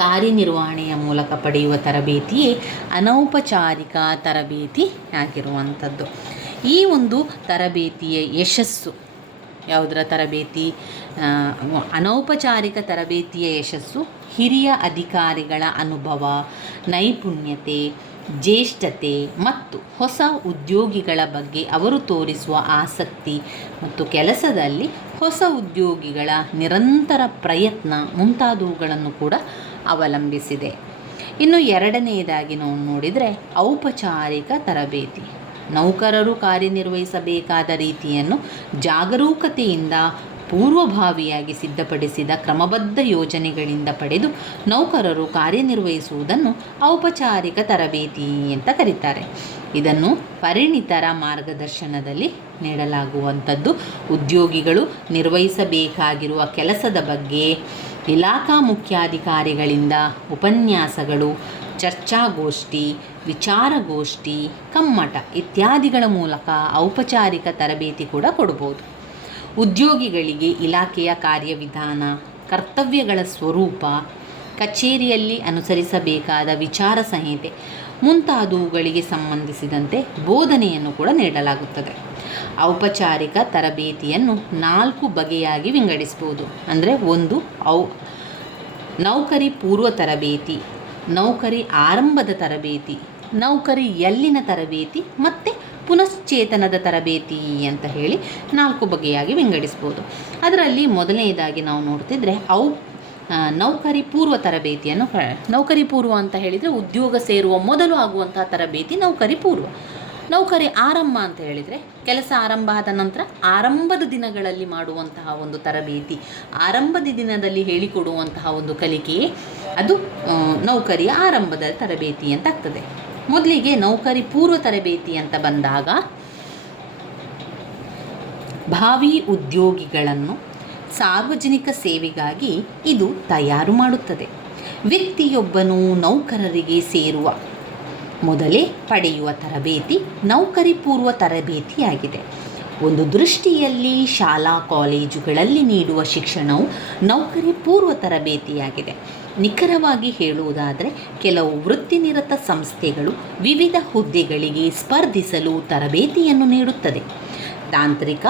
ಕಾರ್ಯನಿರ್ವಹಣೆಯ ಮೂಲಕ ಪಡೆಯುವ ತರಬೇತಿಯೇ ಅನೌಪಚಾರಿಕ ತರಬೇತಿ ಆಗಿರುವಂಥದ್ದು. ಈ ಒಂದು ತರಬೇತಿಯ ಯಶಸ್ಸು ಯಾವುದರ ತರಬೇತಿ? ಅನೌಪಚಾರಿಕ ತರಬೇತಿಯ ಯಶಸ್ಸು ಹಿರಿಯ ಅಧಿಕಾರಿಗಳ ಅನುಭವ, ನೈಪುಣ್ಯತೆ, ಜ್ಯೇಷ್ಠತೆ ಮತ್ತು ಹೊಸ ಉದ್ಯೋಗಿಗಳ ಬಗ್ಗೆ ಅವರು ತೋರಿಸುವ ಆಸಕ್ತಿ ಮತ್ತು ಕೆಲಸದಲ್ಲಿ ಹೊಸ ಉದ್ಯೋಗಿಗಳ ನಿರಂತರ ಪ್ರಯತ್ನ ಮುಂತಾದವುಗಳನ್ನು ಕೂಡ ಅವಲಂಬಿಸಿದೆ. ಇನ್ನು ಎರಡನೆಯದಾಗಿ ನಾವು ನೋಡಿದರೆ ಔಪಚಾರಿಕ ತರಬೇತಿ. ನೌಕರರು ಕಾರ್ಯನಿರ್ವಹಿಸಬೇಕಾದ ರೀತಿಯನ್ನು ಜಾಗರೂಕತೆಯಿಂದ ಪೂರ್ವಭಾವಿಯಾಗಿ ಸಿದ್ಧಪಡಿಸಿದ ಕ್ರಮಬದ್ಧ ಯೋಜನೆಗಳಿಂದ ಪಡೆದು ನೌಕರರು ಕಾರ್ಯನಿರ್ವಹಿಸುವುದನ್ನು ಔಪಚಾರಿಕ ತರಬೇತಿ ಅಂತ ಕರೀತಾರೆ. ಇದನ್ನು ಪರಿಣಿತರ ಮಾರ್ಗದರ್ಶನದಲ್ಲಿ ನೀಡಲಾಗುವಂಥದ್ದು. ಉದ್ಯೋಗಿಗಳು ನಿರ್ವಹಿಸಬೇಕಾಗಿರುವ ಕೆಲಸದ ಬಗ್ಗೆ ಇಲಾಖಾ ಮುಖ್ಯಾಧಿಕಾರಿಗಳಿಂದ ಉಪನ್ಯಾಸಗಳು, ಚರ್ಚಾಗೋಷ್ಠಿ, ವಿಚಾರಗೋಷ್ಠಿ, ಕಮ್ಮಟ ಇತ್ಯಾದಿಗಳ ಮೂಲಕ ಔಪಚಾರಿಕ ತರಬೇತಿ ಕೂಡ ಕೊಡಬಹುದು. ಉದ್ಯೋಗಿಗಳಿಗೆ ಇಲಾಖೆಯ ಕಾರ್ಯವಿಧಾನ, ಕರ್ತವ್ಯಗಳ ಸ್ವರೂಪ, ಕಚೇರಿಯಲ್ಲಿ ಅನುಸರಿಸಬೇಕಾದ ವಿಚಾರ ಸಂಹಿತೆ ಮುಂತಾದವುಗಳಿಗೆ ಸಂಬಂಧಿಸಿದಂತೆ ಬೋಧನೆಯನ್ನು ಕೂಡ ನೀಡಲಾಗುತ್ತದೆ. ಔಪಚಾರಿಕ ತರಬೇತಿಯನ್ನು 4 ಬಗೆಯಾಗಿ ವಿಂಗಡಿಸಬಹುದು. ಅಂದರೆ ಒಂದು ನೌಕರಿ ಪೂರ್ವ ತರಬೇತಿ, ನೌಕರಿ ಆರಂಭದ ತರಬೇತಿ, ನೌಕರಿಯಲ್ಲಿನ ತರಬೇತಿ ಮತ್ತು ಪುನಶ್ಚೇತನದ ತರಬೇತಿ ಅಂತ ಹೇಳಿ 4 ಬಗೆಯಾಗಿ ವಿಂಗಡಿಸ್ಬೋದು. ಅದರಲ್ಲಿ ಮೊದಲನೆಯದಾಗಿ ನಾವು ನೋಡ್ತಿದ್ರೆ ನೌಕರಿ ಪೂರ್ವ ತರಬೇತಿಯನ್ನು. ನೌಕರಿ ಪೂರ್ವ ಅಂತ ಹೇಳಿದರೆ ಉದ್ಯೋಗ ಸೇರುವ ಮೊದಲು ಆಗುವಂತಹ ತರಬೇತಿ ನೌಕರಿ ಪೂರ್ವ. ನೌಕರಿ ಆರಂಭ ಅಂತ ಹೇಳಿದರೆ ಕೆಲಸ ಆರಂಭ ಆದ ನಂತರ ಆರಂಭದ ದಿನಗಳಲ್ಲಿ ಮಾಡುವಂತಹ ಒಂದು ತರಬೇತಿ, ಆರಂಭದ ದಿನದಲ್ಲಿ ಹೇಳಿಕೊಡುವಂತಹ ಒಂದು ಕಲಿಕೆಯೇ ಅದು ನೌಕರಿಯ ಆರಂಭದ ತರಬೇತಿ ಅಂತ ಆಗ್ತದೆ. ಮೊದಲಿಗೆ ನೌಕರಿ ಪೂರ್ವ ತರಬೇತಿ ಅಂತ ಬಂದಾಗ ಭಾವಿ ಉದ್ಯೋಗಿಗಳನ್ನು ಸಾರ್ವಜನಿಕ ಸೇವೆಗಾಗಿ ಇದು ತಯಾರು ಮಾಡುತ್ತದೆ. ವ್ಯಕ್ತಿಯೊಬ್ಬನು ನೌಕರರಿಗೆ ಸೇರುವ ಮೊದಲೇ ಪಡೆಯುವ ತರಬೇತಿ ನೌಕರಿ ಪೂರ್ವ ತರಬೇತಿಯಾಗಿದೆ. ಒಂದು ದೃಷ್ಟಿಯಲ್ಲಿ ಶಾಲಾ ಕಾಲೇಜುಗಳಲ್ಲಿ ನೀಡುವ ಶಿಕ್ಷಣವು ನೌಕರಿ ಪೂರ್ವ ತರಬೇತಿಯಾಗಿದೆ. ನಿಖರವಾಗಿ ಹೇಳುವುದಾದರೆ ಕೆಲವು ವೃತ್ತಿನಿರತ ಸಂಸ್ಥೆಗಳು ವಿವಿಧ ಹುದ್ದೆಗಳಿಗೆ ಸ್ಪರ್ಧಿಸಲು ತರಬೇತಿಯನ್ನು ನೀಡುತ್ತದೆ. ತಾಂತ್ರಿಕ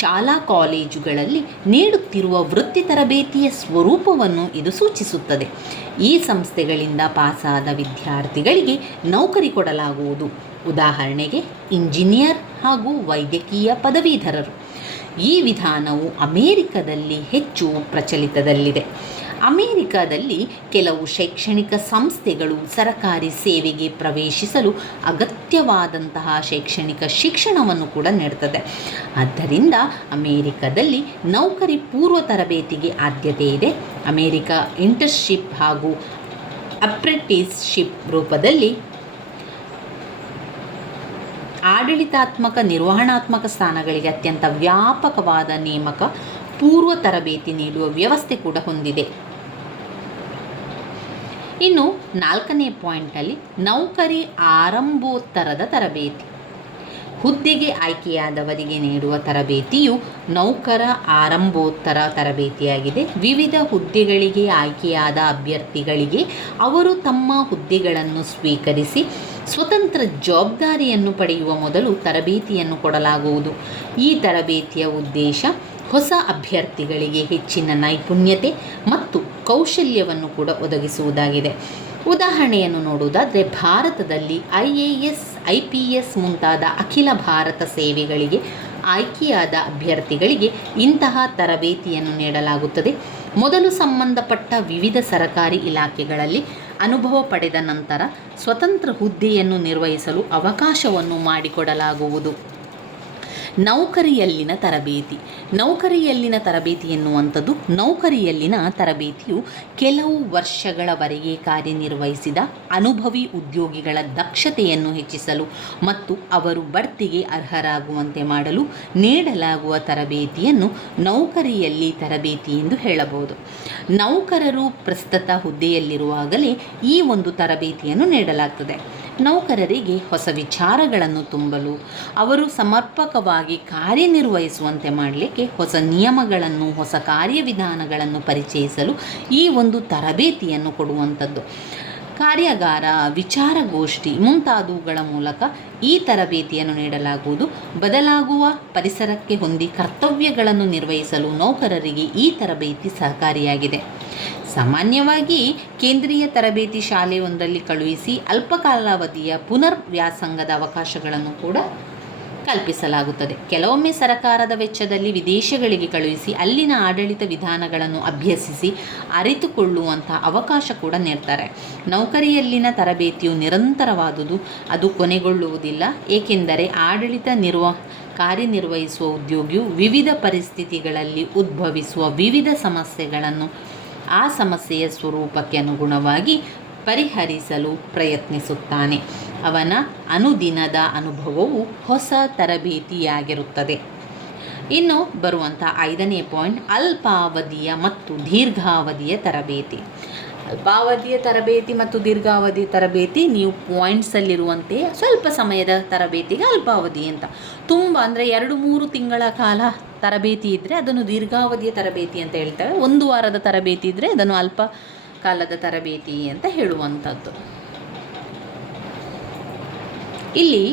ಶಾಲಾ ಕಾಲೇಜುಗಳಲ್ಲಿ ನೀಡುತ್ತಿರುವ ವೃತ್ತಿ ತರಬೇತಿಯ ಸ್ವರೂಪವನ್ನು ಇದು ಸೂಚಿಸುತ್ತದೆ. ಈ ಸಂಸ್ಥೆಗಳಿಂದ ಪಾಸಾದ ವಿದ್ಯಾರ್ಥಿಗಳಿಗೆ ನೌಕರಿ ಕೊಡಲಾಗುವುದು. ಉದಾಹರಣೆಗೆ ಇಂಜಿನಿಯರ್ ಹಾಗೂ ವೈದ್ಯಕೀಯ ಪದವೀಧರರು. ಈ ವಿಧಾನವು ಅಮೆರಿಕದಲ್ಲಿ ಹೆಚ್ಚು ಪ್ರಚಲಿತದಲ್ಲಿದೆ. ಅಮೆರಿಕದಲ್ಲಿ ಕೆಲವು ಶೈಕ್ಷಣಿಕ ಸಂಸ್ಥೆಗಳು ಸರಕಾರಿ ಸೇವೆಗೆ ಪ್ರವೇಶಿಸಲು ಅಗತ್ಯವಾದಂತಹ ಶೈಕ್ಷಣಿಕ ಶಿಕ್ಷಣವನ್ನು ಕೂಡ ನೀಡುತ್ತದೆ. ಆದ್ದರಿಂದ ಅಮೆರಿಕದಲ್ಲಿ ನೌಕರಿ ಪೂರ್ವ ತರಬೇತಿಗೆ ಆದ್ಯತೆ ಇದೆ. ಅಮೆರಿಕ ಇಂಟರ್ನ್ಶಿಪ್ ಹಾಗೂ ಅಪ್ರೆಂಟಿಸ್ಶಿಪ್ ರೂಪದಲ್ಲಿ ಆಡಳಿತಾತ್ಮಕ ನಿರ್ವಹಣಾತ್ಮಕ ಸ್ಥಾನಗಳಿಗೆ ಅತ್ಯಂತ ವ್ಯಾಪಕವಾದ ನೇಮಕ ಪೂರ್ವ ತರಬೇತಿ ನೀಡುವ ವ್ಯವಸ್ಥೆ ಕೂಡ ಹೊಂದಿದೆ. ಇನ್ನು 4ನೇ ಪಾಯಿಂಟಲ್ಲಿ ನೌಕರಿ ಆರಂಭೋತ್ತರದ ತರಬೇತಿ. ಹುದ್ದೆಗೆ ಆಯ್ಕೆಯಾದವರಿಗೆ ನೀಡುವ ತರಬೇತಿಯು ನೌಕರ ಆರಂಭೋತ್ತರ ತರಬೇತಿಯಾಗಿದೆ. ವಿವಿಧ ಹುದ್ದೆಗಳಿಗೆ ಆಯ್ಕೆಯಾದ ಅಭ್ಯರ್ಥಿಗಳಿಗೆ ಅವರು ತಮ್ಮ ಹುದ್ದೆಗಳನ್ನು ಸ್ವೀಕರಿಸಿ ಸ್ವತಂತ್ರ ಜವಾಬ್ದಾರಿಯನ್ನು ಪಡೆಯುವ ಮೊದಲು ತರಬೇತಿಯನ್ನು ಕೊಡಲಾಗುವುದು. ಈ ತರಬೇತಿಯ ಉದ್ದೇಶ ಹೊಸ ಅಭ್ಯರ್ಥಿಗಳಿಗೆ ಹೆಚ್ಚಿನ ನೈಪುಣ್ಯತೆ ಮತ್ತು ಕೌಶಲ್ಯವನ್ನು ಕೂಡ ಒದಗಿಸುವುದಾಗಿದೆ. ಉದಾಹರಣೆಯನ್ನು ನೋಡುವುದಾದರೆ, ಭಾರತದಲ್ಲಿ IAS, IPS ಮುಂತಾದ ಅಖಿಲ ಭಾರತ ಸೇವೆಗಳಿಗೆ ಆಯ್ಕೆಯಾದ ಅಭ್ಯರ್ಥಿಗಳಿಗೆ ಇಂತಹ ತರಬೇತಿಯನ್ನು ನೀಡಲಾಗುತ್ತದೆ. ಮೊದಲು ಸಂಬಂಧಪಟ್ಟ ವಿವಿಧ ಸರ್ಕಾರಿ ಇಲಾಖೆಗಳಲ್ಲಿ ಅನುಭವ ಪಡೆದ ನಂತರ ಸ್ವತಂತ್ರ ಹುದ್ದೆಯನ್ನು ನಿರ್ವಹಿಸಲು ಅವಕಾಶವನ್ನು ಮಾಡಿಕೊಡಲಾಗುವುದು. ನೌಕರಿಯಲ್ಲಿನ ತರಬೇತಿ. ನೌಕರಿಯಲ್ಲಿನ ತರಬೇತಿ ಎನ್ನುವಂಥದ್ದು, ನೌಕರಿಯಲ್ಲಿನ ತರಬೇತಿಯು ಕೆಲವು ವರ್ಷಗಳವರೆಗೆ ಕಾರ್ಯನಿರ್ವಹಿಸಿದ ಅನುಭವಿ ಉದ್ಯೋಗಿಗಳ ದಕ್ಷತೆಯನ್ನು ಹೆಚ್ಚಿಸಲು ಮತ್ತು ಅವರು ಬಡ್ತಿಗೆ ಅರ್ಹರಾಗುವಂತೆ ಮಾಡಲು ನೀಡಲಾಗುವ ತರಬೇತಿಯನ್ನು ನೌಕರಿಯಲ್ಲಿ ತರಬೇತಿ ಎಂದು ಹೇಳಬಹುದು. ನೌಕರರು ಪ್ರಸ್ತುತ ಹುದ್ದೆಯಲ್ಲಿರುವಾಗಲೇ ಈ ಒಂದು ತರಬೇತಿಯನ್ನು ನೀಡಲಾಗ್ತದೆ. ನೌಕರರಿಗೆ ಹೊಸ ವಿಚಾರಗಳನ್ನು ತುಂಬಲು, ಅವರು ಸಮರ್ಪಕವಾಗಿ ಕಾರ್ಯನಿರ್ವಹಿಸುವಂತೆ ಮಾಡಲಿಕ್ಕೆ ಹೊಸ ನಿಯಮಗಳನ್ನು, ಹೊಸ ಕಾರ್ಯವಿಧಾನಗಳನ್ನು ಪರಿಚಯಿಸಲು ಈ ಒಂದು ತರಬೇತಿಯನ್ನು ಕೊಡುವಂಥದ್ದು. ಕಾರ್ಯಾಗಾರ, ವಿಚಾರಗೋಷ್ಠಿ ಮುಂತಾದವುಗಳ ಮೂಲಕ ಈ ತರಬೇತಿಯನ್ನು ನೀಡಲಾಗುವುದು. ಬದಲಾಗುವ ಪರಿಸರಕ್ಕೆ ಹೊಂದಿ ಕರ್ತವ್ಯಗಳನ್ನು ನಿರ್ವಹಿಸಲು ನೌಕರರಿಗೆ ಈ ತರಬೇತಿ ಸಹಕಾರಿಯಾಗಿದೆ. ಸಾಮಾನ್ಯವಾಗಿ ಕೇಂದ್ರೀಯ ತರಬೇತಿ ಶಾಲೆಯೊಂದರಲ್ಲಿ ಕಳುಹಿಸಿ ಅಲ್ಪಕಾಲಾವಧಿಯ ಪುನರ್ ವ್ಯಾಸಂಗದ ಅವಕಾಶಗಳನ್ನು ಕೂಡ ಕಲ್ಪಿಸಲಾಗುತ್ತದೆ. ಕೆಲವೊಮ್ಮೆ ಸರಕಾರದ ವೆಚ್ಚದಲ್ಲಿ ವಿದೇಶಗಳಿಗೆ ಕಳುಹಿಸಿ ಅಲ್ಲಿನ ಆಡಳಿತ ವಿಧಾನಗಳನ್ನು ಅಭ್ಯಸಿಸಿ ಅರಿತುಕೊಳ್ಳುವಂಥ ಅವಕಾಶ ಕೂಡ ನೀಡ್ತಾರೆ. ನೌಕರಿಯಲ್ಲಿನ ತರಬೇತಿಯು ನಿರಂತರವಾದುದು, ಅದು ಕೊನೆಗೊಳ್ಳುವುದಿಲ್ಲ. ಏಕೆಂದರೆ ಕಾರ್ಯನಿರ್ವಹಿಸುವ ಉದ್ಯೋಗಿಯು ವಿವಿಧ ಪರಿಸ್ಥಿತಿಗಳಲ್ಲಿ ಉದ್ಭವಿಸುವ ವಿವಿಧ ಸಮಸ್ಯೆಗಳನ್ನು ಆ ಸಮಸ್ಯೆಯ ಸ್ವರೂಪಕ್ಕೆ ಅನುಗುಣವಾಗಿ ಪರಿಹರಿಸಲು ಪ್ರಯತ್ನಿಸುತ್ತಾನೆ. ಅವನ ಅನುದಿನದ ಅನುಭವವು ಹೊಸ ತರಬೇತಿಯಾಗಿರುತ್ತದೆ. ಇನ್ನು ಬರುವಂಥ 5ನೇ ಪಾಯಿಂಟ್, ಅಲ್ಪಾವಧಿಯ ಮತ್ತು ದೀರ್ಘಾವಧಿಯ ತರಬೇತಿ. ಅಲ್ಪಾವಧಿಯ ತರಬೇತಿ ಮತ್ತು ದೀರ್ಘಾವಧಿಯ ತರಬೇತಿ, ನೀವು ಪಾಯಿಂಟ್ಸಲ್ಲಿರುವಂತೆ ಸ್ವಲ್ಪ ಸಮಯದ ತರಬೇತಿಗೆ ಅಲ್ಪಾವಧಿ ಅಂತ, ತುಂಬ ಅಂದರೆ 2-3 ತಿಂಗಳ ಕಾಲ ತರಬೇತಿ ಇದ್ದರೆ ಅದನ್ನು ದೀರ್ಘಾವಧಿಯ ತರಬೇತಿ ಅಂತ ಹೇಳ್ತೇವೆ. 1 ವಾರದ ತರಬೇತಿ ಇದ್ದರೆ ಅದನ್ನು ಅಲ್ಪ ಕಾಲದ ತರಬೇತಿ ಅಂತ ಹೇಳುವಂಥದ್ದು. ಇಲ್ಲಿ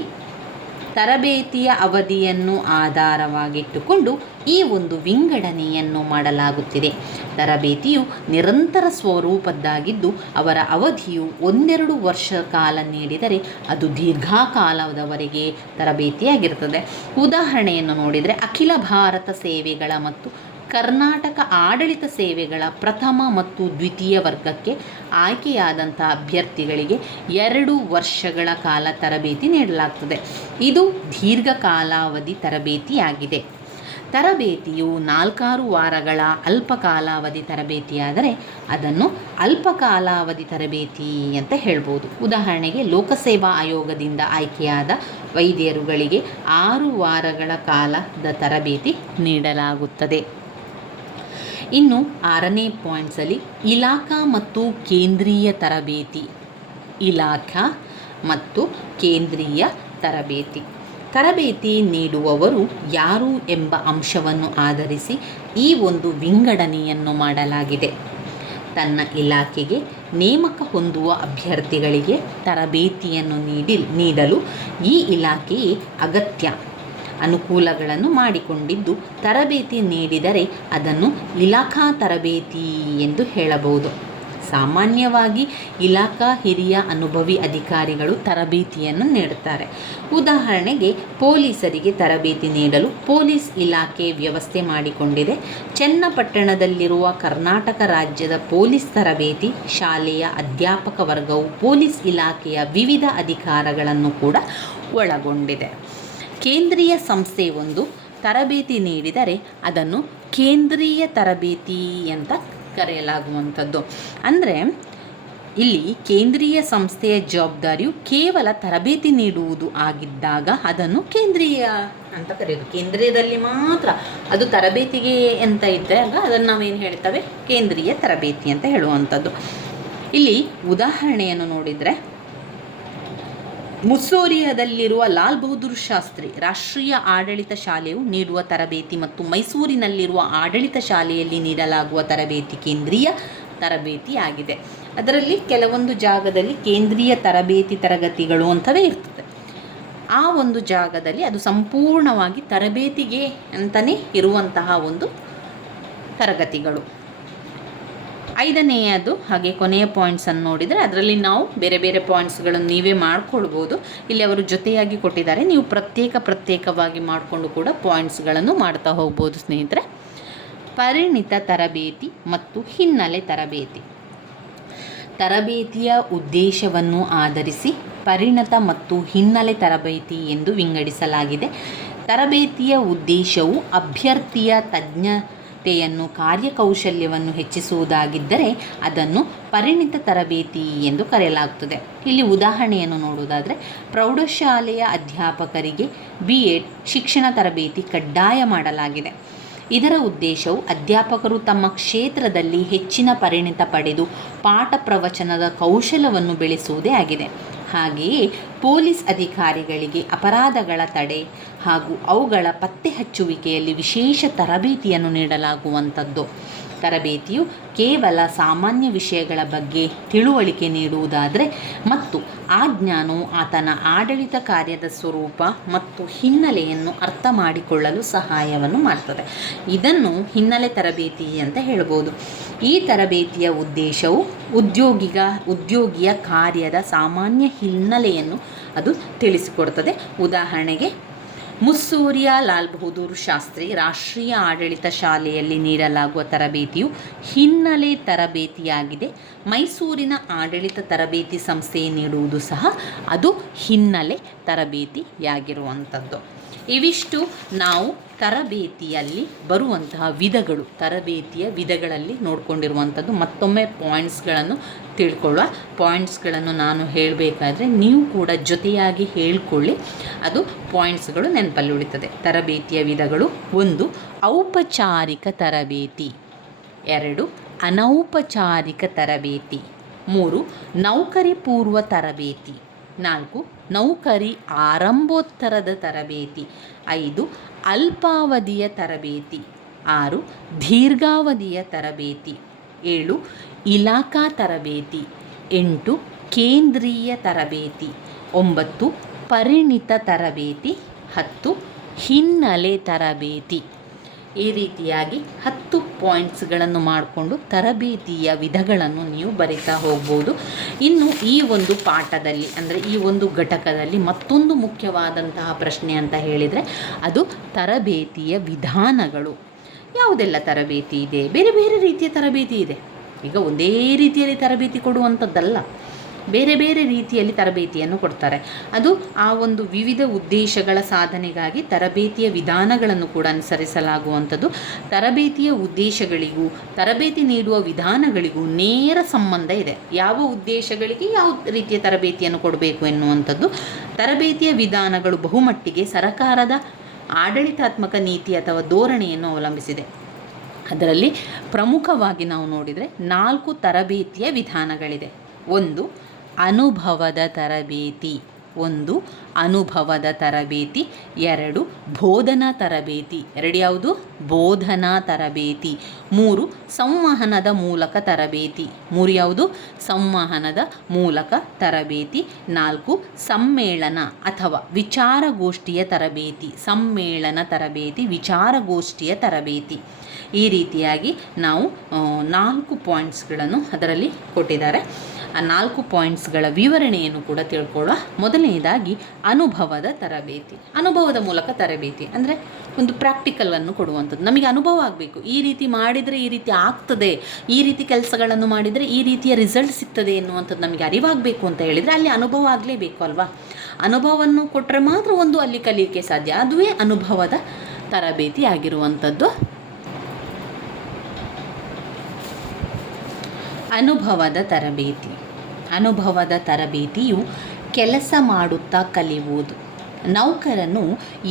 ತರಬೇತಿಯ ಅವಧಿಯನ್ನು ಆಧಾರವಾಗಿಟ್ಟುಕೊಂಡು ಈ ಒಂದು ವಿಂಗಡಣೆಯನ್ನು ಮಾಡಲಾಗುತ್ತಿದೆ. ತರಬೇತಿಯು ನಿರಂತರ ಸ್ವರೂಪದ್ದಾಗಿದ್ದು ಅವರ ಅವಧಿಯು 1-2 ವರ್ಷ ಕಾಲ ನೀಡಿದರೆ ಅದು ದೀರ್ಘಕಾಲದವರೆಗೆ ತರಬೇತಿಯಾಗಿರುತ್ತದೆ. ಉದಾಹರಣೆಯನ್ನು ನೋಡಿದರೆ, ಅಖಿಲ ಭಾರತ ಸೇವೆಗಳ ಮತ್ತು ಕರ್ನಾಟಕ ಆಡಳಿತ ಸೇವೆಗಳ ಪ್ರಥಮ ಮತ್ತು ದ್ವಿತೀಯ ವರ್ಗಕ್ಕೆ ಆಯ್ಕೆಯಾದಂಥ ಅಭ್ಯರ್ಥಿಗಳಿಗೆ 2 ವರ್ಷಗಳ ಕಾಲ ತರಬೇತಿ ನೀಡಲಾಗ್ತದೆ. ಇದು ದೀರ್ಘಕಾಲಾವಧಿ ತರಬೇತಿಯಾಗಿದೆ. ತರಬೇತಿಯು 4-6 ವಾರಗಳ ಅಲ್ಪಕಾಲಾವಧಿ ತರಬೇತಿಯಾದರೆ ಅದನ್ನು ಅಲ್ಪಕಾಲಾವಧಿ ತರಬೇತಿ ಅಂತ ಹೇಳ್ಬೋದು. ಉದಾಹರಣೆಗೆ, ಲೋಕಸೇವಾ ಆಯೋಗದಿಂದ ಆಯ್ಕೆಯಾದ ವೈದ್ಯರುಗಳಿಗೆ 6 ವಾರಗಳ ಕಾಲದ ತರಬೇತಿ ನೀಡಲಾಗುತ್ತದೆ. ಇನ್ನು 6ನೇ ಪಾಯಿಂಟ್ಸಲ್ಲಿ ಇಲಾಖಾ ಮತ್ತು ಕೇಂದ್ರೀಯ ತರಬೇತಿ. ಇಲಾಖಾ ಮತ್ತು ಕೇಂದ್ರೀಯ ತರಬೇತಿ. ತರಬೇತಿ ನೀಡುವವರು ಯಾರು ಎಂಬ ಅಂಶವನ್ನು ಆಧರಿಸಿ ಈ ಒಂದು ವಿಂಗಡಣೆಯನ್ನು ಮಾಡಲಾಗಿದೆ. ತನ್ನ ಇಲಾಖೆಗೆ ನೇಮಕ ಹೊಂದುವ ಅಭ್ಯರ್ಥಿಗಳಿಗೆ ತರಬೇತಿಯನ್ನು ನೀಡಲು ಈ ಇಲಾಖೆಯೇ ಅಗತ್ಯ ಅನುಕೂಲಗಳನ್ನು ಮಾಡಿಕೊಂಡಿದ್ದು, ತರಬೇತಿ ನೀಡಿದರೆ ಅದನ್ನು ಇಲಾಖಾ ತರಬೇತಿ ಎಂದು ಹೇಳಬಹುದು. ಸಾಮಾನ್ಯವಾಗಿ ಇಲಾಖಾ ಹಿರಿಯ ಅನುಭವಿ ಅಧಿಕಾರಿಗಳು ತರಬೇತಿಯನ್ನು ನೀಡುತ್ತಾರೆ. ಉದಾಹರಣೆಗೆ, ಪೊಲೀಸರಿಗೆ ತರಬೇತಿ ನೀಡಲು ಪೊಲೀಸ್ ಇಲಾಖೆ ವ್ಯವಸ್ಥೆ ಮಾಡಿಕೊಂಡಿದೆ. ಚನ್ನಪಟ್ಟಣದಲ್ಲಿರುವ ಕರ್ನಾಟಕ ರಾಜ್ಯದ ಪೊಲೀಸ್ ತರಬೇತಿ ಶಾಲೆಯ ಅಧ್ಯಾಪಕ ವರ್ಗವು ಪೊಲೀಸ್ ಇಲಾಖೆಯ ವಿವಿಧ ಅಧಿಕಾರಗಳನ್ನು ಕೂಡ ಒಳಗೊಂಡಿದೆ. ಕೇಂದ್ರೀಯ ಸಂಸ್ಥೆಯೊಂದು ತರಬೇತಿ ನೀಡಿದರೆ ಅದನ್ನು ಕೇಂದ್ರೀಯ ತರಬೇತಿ ಅಂತ ಕರೆಯಲಾಗುವಂಥದ್ದು. ಅಂದರೆ ಇಲ್ಲಿ ಕೇಂದ್ರೀಯ ಸಂಸ್ಥೆಯ ಜವಾಬ್ದಾರಿಯು ಕೇವಲ ತರಬೇತಿ ನೀಡುವುದು ಆಗಿದ್ದಾಗ ಅದನ್ನು ಕೇಂದ್ರೀಯ ಅಂತ ಕರೆಯೋದು. ಕೇಂದ್ರೀಯದಲ್ಲಿ ಮಾತ್ರ ಅದು ತರಬೇತಿಗೆ ಅಂತ ಇದ್ದಾಗ ಅದನ್ನು ನಾವೇನು ಹೇಳ್ತೇವೆ, ಕೇಂದ್ರೀಯ ತರಬೇತಿ ಅಂತ ಹೇಳುವಂಥದ್ದು. ಇಲ್ಲಿ ಉದಾಹರಣೆಯನ್ನು ನೋಡಿದರೆ, ಮುಸ್ಸೋರಿಯಾದಲ್ಲಿರುವ ಲಾಲ್ ಬಹದ್ದೂರ್ ಶಾಸ್ತ್ರಿ ರಾಷ್ಟ್ರೀಯ ಆಡಳಿತ ಶಾಲೆಯು ನೀಡುವ ತರಬೇತಿ ಮತ್ತು ಮೈಸೂರಿನಲ್ಲಿರುವ ಆಡಳಿತ ಶಾಲೆಯಲ್ಲಿ ನೀಡಲಾಗುವ ತರಬೇತಿ ಕೇಂದ್ರೀಯ ತರಬೇತಿಯಾಗಿದೆ. ಅದರಲ್ಲಿ ಕೆಲವೊಂದು ಜಾಗದಲ್ಲಿ ಕೇಂದ್ರೀಯ ತರಬೇತಿ ತರಗತಿಗಳು ಅಂತಲೇ ಇರ್ತದೆ. ಆ ಒಂದು ಜಾಗದಲ್ಲಿ ಅದು ಸಂಪೂರ್ಣವಾಗಿ ತರಬೇತಿಗೆ ಅಂತಲೇ ಇರುವಂತಹ ಒಂದು ತರಗತಿಗಳು. ಐದನೆಯದು ಹಾಗೆ ಕೊನೆಯ ಪಾಯಿಂಟ್ಸನ್ನು ನೋಡಿದರೆ ಅದರಲ್ಲಿ ನಾವು ಬೇರೆ ಬೇರೆ ಪಾಯಿಂಟ್ಸ್ಗಳನ್ನು ನೀವೇ ಮಾಡ್ಕೊಳ್ಬೋದು. ಇಲ್ಲಿ ಅವರು ಜೊತೆಯಾಗಿ ಕೊಟ್ಟಿದ್ದಾರೆ, ನೀವು ಪ್ರತ್ಯೇಕವಾಗಿ ಮಾಡಿಕೊಂಡು ಕೂಡ ಪಾಯಿಂಟ್ಸ್ಗಳನ್ನು ಮಾಡ್ತಾ ಹೋಗ್ಬೋದು ಸ್ನೇಹಿತರೆ. ಪರಿಣಿತ ತರಬೇತಿ ಮತ್ತು ಹಿನ್ನೆಲೆ ತರಬೇತಿ. ತರಬೇತಿಯ ಉದ್ದೇಶವನ್ನು ಆಧರಿಸಿ ಪರಿಣತ ಮತ್ತು ಹಿನ್ನೆಲೆ ತರಬೇತಿ ಎಂದು ವಿಂಗಡಿಸಲಾಗಿದೆ. ತರಬೇತಿಯ ಉದ್ದೇಶವು ಅಭ್ಯರ್ಥಿಯ ತಜ್ಞತೆಯನ್ನು ಕಾರ್ಯಕೌಶಲ್ಯವನ್ನು ಹೆಚ್ಚಿಸುವುದಾಗಿದ್ದರೆ ಅದನ್ನು ಪರಿಣಿತ ತರಬೇತಿ ಎಂದು ಕರೆಯಲಾಗುತ್ತದೆ. ಇಲ್ಲಿ ಉದಾಹರಣೆಯನ್ನು ನೋಡುವುದಾದರೆ, ಪ್ರೌಢಶಾಲೆಯ ಅಧ್ಯಾಪಕರಿಗೆ BEd ಶಿಕ್ಷಣ ತರಬೇತಿ ಕಡ್ಡಾಯ ಮಾಡಲಾಗಿದೆ. ಇದರ ಉದ್ದೇಶವು ಅಧ್ಯಾಪಕರು ತಮ್ಮ ಕ್ಷೇತ್ರದಲ್ಲಿ ಹೆಚ್ಚಿನ ಪರಿಣಿತ ಪಡೆದು ಪಾಠ ಪ್ರವಚನದ ಕೌಶಲವನ್ನು ಬೆಳೆಸುವುದೇ ಆಗಿದೆ. ಹಾಗೆಯೇ ಪೊಲೀಸ್ ಅಧಿಕಾರಿಗಳಿಗೆ ಅಪರಾಧಗಳ ತಡೆ ಹಾಗೂ ಅವುಗಳ ಪತ್ತೆ ಹಚ್ಚುವಿಕೆಯಲ್ಲಿ ವಿಶೇಷ ತರಬೇತಿಯನ್ನು ನೀಡಲಾಗುವಂಥದ್ದು. ತರಬೇತಿಯು ಕೇವಲ ಸಾಮಾನ್ಯ ವಿಷಯಗಳ ಬಗ್ಗೆ ತಿಳುವಳಿಕೆ ನೀಡುವುದಾದರೆ ಮತ್ತು ಆ ಜ್ಞಾನವು ಆತನ ಆಡಳಿತ ಕಾರ್ಯದ ಸ್ವರೂಪ ಮತ್ತು ಹಿನ್ನೆಲೆಯನ್ನು ಅರ್ಥ ಮಾಡಿಕೊಳ್ಳಲು ಸಹಾಯವನ್ನು ಮಾಡ್ತದೆ. ಇದನ್ನು ಹಿನ್ನೆಲೆ ತರಬೇತಿ ಅಂತ ಹೇಳ್ಬೋದು. ಈ ತರಬೇತಿಯ ಉದ್ದೇಶವು ಉದ್ಯೋಗಿಯ ಕಾರ್ಯದ ಸಾಮಾನ್ಯ ಹಿನ್ನೆಲೆಯನ್ನು ಅದು ತಿಳಿಸಿಕೊಡ್ತದೆ. ಉದಾಹರಣೆಗೆ, ಮುಸ್ಸೂರಿಯ ಲಾಲ್ ಬಹದ್ದೂರ್ ಶಾಸ್ತ್ರಿ ರಾಷ್ಟ್ರೀಯ ಆಡಳಿತ ಶಾಲೆಯಲ್ಲಿ ನೀಡಲಾಗುವ ತರಬೇತಿಯು ಹಿನ್ನೆಲೆ ತರಬೇತಿಯಾಗಿದೆ. ಮೈಸೂರಿನ ಆಡಳಿತ ತರಬೇತಿ ಸಂಸ್ಥೆ ನೀಡುವುದು ಸಹ ಅದು ಹಿನ್ನೆಲೆ ತರಬೇತಿಯಾಗಿರುವಂಥದ್ದು. ಇವಿಷ್ಟು ನಾವು ತರಬೇತಿಯಲ್ಲಿ ಬರುವಂತಹ ವಿಧಗಳು, ತರಬೇತಿಯ ವಿಧಗಳಲ್ಲಿ ನೋಡಿಕೊಂಡಿರುವಂಥದ್ದು. ಮತ್ತೊಮ್ಮೆ ಪಾಯಿಂಟ್ಸ್ಗಳನ್ನು ತಿಳ್ಕೊಳ್ಳುವ. ಪಾಯಿಂಟ್ಸ್ಗಳನ್ನು ನಾನು ಹೇಳಬೇಕಾದ್ರೆ ನೀವು ಕೂಡ ಜೊತೆಯಾಗಿ ಹೇಳ್ಕೊಳ್ಳಿ, ಅದು ಪಾಯಿಂಟ್ಸ್ಗಳು ನೆನಪಲ್ಲಿ ಉಳಿತದೆ. ತರಬೇತಿಯ ವಿಧಗಳು: 1. ಔಪಚಾರಿಕ ತರಬೇತಿ. 2. ಅನೌಪಚಾರಿಕ ತರಬೇತಿ. 3. ನೌಕರಿ ಪೂರ್ವ ತರಬೇತಿ. 4. ನೌಕರಿ ಆರಂಭೋತ್ತರದ ತರಬೇತಿ. 5. ಅಲ್ಪಾವಧಿಯ ತರಬೇತಿ. 6. ದೀರ್ಘಾವಧಿಯ ತರಬೇತಿ. 7. ಇಲಾಖಾ ತರಬೇತಿ. 8. ಕೇಂದ್ರೀಯ ತರಬೇತಿ. 9. ಪರಿಣಿತ ತರಬೇತಿ. 10. ಹಿನ್ನೆಲೆ ತರಬೇತಿ. ಈ ರೀತಿಯಾಗಿ 10 ಪಾಯಿಂಟ್ಸ್ಗಳನ್ನು ಮಾಡಿಕೊಂಡು ತರಬೇತಿಯ ವಿಧಗಳನ್ನು ನೀವು ಬರಿತಾ ಹೋಗ್ಬೋದು. ಇನ್ನು ಈ ಒಂದು ಪಾಠದಲ್ಲಿ ಅಂದರೆ ಈ ಒಂದು ಘಟಕದಲ್ಲಿ ಮತ್ತೊಂದು ಮುಖ್ಯವಾದಂತಹ ಪ್ರಶ್ನೆ ಅಂತ ಹೇಳಿದರೆ ಅದು ತರಬೇತಿಯ ವಿಧಾನಗಳು. ಯಾವುದೆಲ್ಲ ತರಬೇತಿ ಇದೆ? ಬೇರೆ ಬೇರೆ ರೀತಿಯ ತರಬೇತಿ ಇದೆ. ಈಗ ಒಂದೇ ರೀತಿಯಲ್ಲಿ ತರಬೇತಿ ಕೊಡುವಂಥದ್ದಲ್ಲ, ಬೇರೆ ಬೇರೆ ರೀತಿಯಲ್ಲಿ ತರಬೇತಿಯನ್ನು ಕೊಡ್ತಾರೆ. ಅದು ಆ ಒಂದು ವಿವಿಧ ಉದ್ದೇಶಗಳ ಸಾಧನೆಗಾಗಿ ತರಬೇತಿಯ ವಿಧಾನಗಳನ್ನು ಕೂಡ ಅನುಸರಿಸಲಾಗುವಂಥದ್ದು. ತರಬೇತಿಯ ಉದ್ದೇಶಗಳಿಗೂ ತರಬೇತಿ ನೀಡುವ ವಿಧಾನಗಳಿಗೂ ನೇರ ಸಂಬಂಧ ಇದೆ. ಯಾವ ಉದ್ದೇಶಗಳಿಗೆ ಯಾವ ರೀತಿಯ ತರಬೇತಿಯನ್ನು ಕೊಡಬೇಕು ಎನ್ನುವಂಥದ್ದು. ತರಬೇತಿಯ ವಿಧಾನಗಳು ಬಹುಮಟ್ಟಿಗೆ ಸರಕಾರದ ಆಡಳಿತಾತ್ಮಕ ನೀತಿ ಅಥವಾ ಧೋರಣೆಯನ್ನು ಅವಲಂಬಿಸಿದೆ. ಅದರಲ್ಲಿ ಪ್ರಮುಖವಾಗಿ ನಾವು ನೋಡಿದರೆ 4 ತರಬೇತಿಯ ವಿಧಾನಗಳಿದೆ. 1. ಅನುಭವದ ತರಬೇತಿ. 2. ಬೋಧನಾ ತರಬೇತಿ. 2 ಯಾವುದು? ಬೋಧನಾ ತರಬೇತಿ. 3. ಸಂವಹನದ ಮೂಲಕ ತರಬೇತಿ. 3 ಯಾವುದು? ಸಂವಹನದ ಮೂಲಕ ತರಬೇತಿ. 4. ಸಮ್ಮೇಳನ ಅಥವಾ ವಿಚಾರಗೋಷ್ಠಿಯ ತರಬೇತಿ. ಸಮ್ಮೇಳನ ತರಬೇತಿ, ವಿಚಾರಗೋಷ್ಠಿಯ ತರಬೇತಿ. ಈ ರೀತಿಯಾಗಿ ನಾವು 4 ಪಾಯಿಂಟ್ಸ್ಗಳನ್ನು ಅದರಲ್ಲಿ ಕೊಟ್ಟಿದ್ದಾರೆ. ಆ 4 ಪಾಯಿಂಟ್ಸ್ಗಳ ವಿವರಣೆಯನ್ನು ಕೂಡ ತಿಳ್ಕೊಳ್ಳುವ. ಮೊದಲನೇದಾಗಿ ಅನುಭವದ ತರಬೇತಿ. ಅನುಭವದ ಮೂಲಕ ತರಬೇತಿ ಅಂದರೆ ಒಂದು ಪ್ರಾಕ್ಟಿಕಲನ್ನು ಕೊಡುವಂಥದ್ದು. ನಮಗೆ ಅನುಭವ ಆಗಬೇಕು, ಈ ರೀತಿ ಮಾಡಿದರೆ ಈ ರೀತಿ ಆಗ್ತದೆ, ಈ ರೀತಿ ಕೆಲಸಗಳನ್ನು ಮಾಡಿದರೆ ಈ ರೀತಿಯ ರಿಸಲ್ಟ್ ಸಿಗ್ತದೆ ಎನ್ನುವಂಥದ್ದು ನಮಗೆ ಅರಿವಾಗಬೇಕು ಅಂತ ಹೇಳಿದರೆ ಅಲ್ಲಿ ಅನುಭವ ಆಗಲೇಬೇಕು ಅಲ್ವಾ. ಅನುಭವವನ್ನು ಕೊಟ್ಟರೆ ಮಾತ್ರ ಒಂದು ಅಲ್ಲಿ ಕಲಿಯಲಿಕ್ಕೆ ಸಾಧ್ಯ. ಅದುವೇ ಅನುಭವದ ತರಬೇತಿ ಆಗಿರುವಂಥದ್ದು. ಅನುಭವದ ತರಬೇತಿ ಅನುಭವದ ತರಬೇತಿಯು ಕೆಲಸ ಮಾಡುತ್ತಾ ಕಲಿಯುವುದು. ನೌಕರನು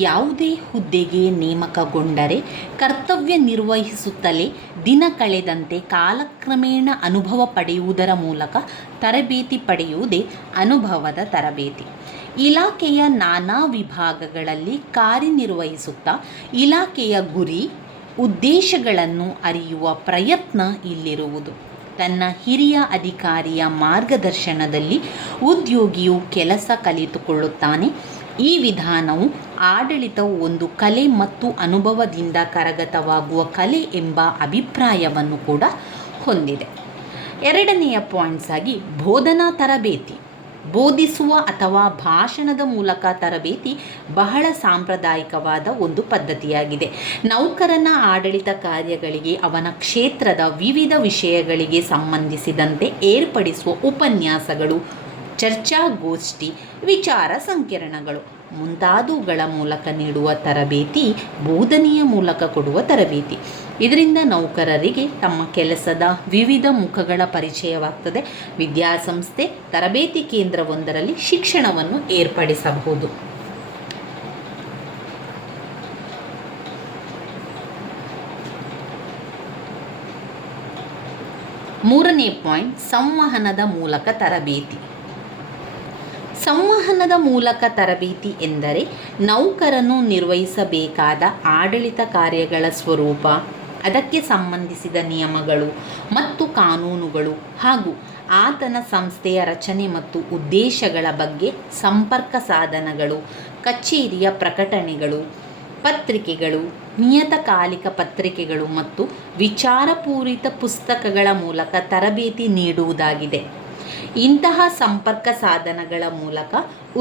ಯಾವುದೇ ಹುದ್ದೆಗೆ ನೇಮಕಗೊಂಡರೆ ಕರ್ತವ್ಯ ನಿರ್ವಹಿಸುತ್ತಲೇ ದಿನ ಕಳೆದಂತೆ ಕಾಲಕ್ರಮೇಣ ಅನುಭವ ಪಡೆಯುವುದರ ಮೂಲಕ ತರಬೇತಿ ಪಡೆಯುವುದೇ ಅನುಭವದ ತರಬೇತಿ. ಇಲಾಖೆಯ ನಾನಾ ವಿಭಾಗಗಳಲ್ಲಿ ಕಾರ್ಯನಿರ್ವಹಿಸುತ್ತಾ ಇಲಾಖೆಯ ಗುರಿ ಉದ್ದೇಶಗಳನ್ನು ಅರಿಯುವ ಪ್ರಯತ್ನ ಇಲ್ಲಿರುವುದು. ತನ್ನ ಹಿರಿಯ ಅಧಿಕಾರಿಯ ಮಾರ್ಗದರ್ಶನದಲ್ಲಿ ಉದ್ಯೋಗಿಯು ಕೆಲಸ ಕಲಿತುಕೊಳ್ಳುತ್ತಾನೆ. ಈ ವಿಧಾನವು ಆಡಳಿತವು ಒಂದು ಕಲೆ ಮತ್ತು ಅನುಭವದಿಂದ ಕರಗತವಾಗುವ ಕಲೆ ಎಂಬ ಅಭಿಪ್ರಾಯವನ್ನು ಕೂಡ ಹೊಂದಿದೆ. ಎರಡನೆಯ ಪಾಯಿಂಟ್ಸ್ ಆಗಿ ಬೋಧನಾ ತರಬೇತಿ. ಬೋಧಿಸುವ ಅಥವಾ ಭಾಷಣದ ಮೂಲಕ ತರಬೇತಿ ಬಹಳ ಸಾಂಪ್ರದಾಯಿಕವಾದ ಒಂದು ಪದ್ಧತಿಯಾಗಿದೆ. ನೌಕರನ ಆಡಳಿತ ಕಾರ್ಯಗಳಿಗೆ ಅವನ ಕ್ಷೇತ್ರದ ವಿವಿಧ ವಿಷಯಗಳಿಗೆ ಸಂಬಂಧಿಸಿದಂತೆ ಏರ್ಪಡಿಸುವ ಉಪನ್ಯಾಸಗಳು, ಚರ್ಚಾಗೋಷ್ಠಿ, ವಿಚಾರ ಸಂಕಿರಣಗಳು ಮುಂತಾದವುಗಳ ಮೂಲಕ ನೀಡುವ ತರಬೇತಿ ಬೋಧನೆಯ ಮೂಲಕ ಕೊಡುವ ತರಬೇತಿ. ಇದರಿಂದ ನೌಕರರಿಗೆ ತಮ್ಮ ಕೆಲಸದ ವಿವಿಧ ಮುಖಗಳ ಪರಿಚಯವಾಗ್ತದೆ. ವಿದ್ಯಾಸಂಸ್ಥೆ ತರಬೇತಿ ಕೇಂದ್ರವೊಂದರಲ್ಲಿ ಶಿಕ್ಷಣವನ್ನು ಏರ್ಪಡಿಸಬಹುದು. ಮೂರನೇ ಪಾಯಿಂಟ್, ಸಂವಹನದ ಮೂಲಕ ತರಬೇತಿ. ಸಂವಹನದ ಮೂಲಕ ತರಬೇತಿ ಎಂದರೆ ನೌಕರನು ನಿರ್ವಹಿಸಬೇಕಾದ ಆಡಳಿತ ಕಾರ್ಯಗಳ ಸ್ವರೂಪ, ಅದಕ್ಕೆ ಸಂಬಂಧಿಸಿದ ನಿಯಮಗಳು ಮತ್ತು ಕಾನೂನುಗಳು ಹಾಗೂ ಆತನ ಸಂಸ್ಥೆಯ ರಚನೆ ಮತ್ತು ಉದ್ದೇಶಗಳ ಬಗ್ಗೆ ಸಂಪರ್ಕ ಸಾಧನಗಳು, ಕಚೇರಿಯ ಪ್ರಕಟಣೆಗಳು, ಪತ್ರಿಕೆಗಳು, ನಿಯತಕಾಲಿಕ ಪತ್ರಿಕೆಗಳು ಮತ್ತು ವಿಚಾರಪೂರಿತ ಪುಸ್ತಕಗಳ ಮೂಲಕ ತರಬೇತಿ ನೀಡುವುದಾಗಿದೆ. ಇಂತಹ ಸಂಪರ್ಕ ಸಾಧನಗಳ ಮೂಲಕ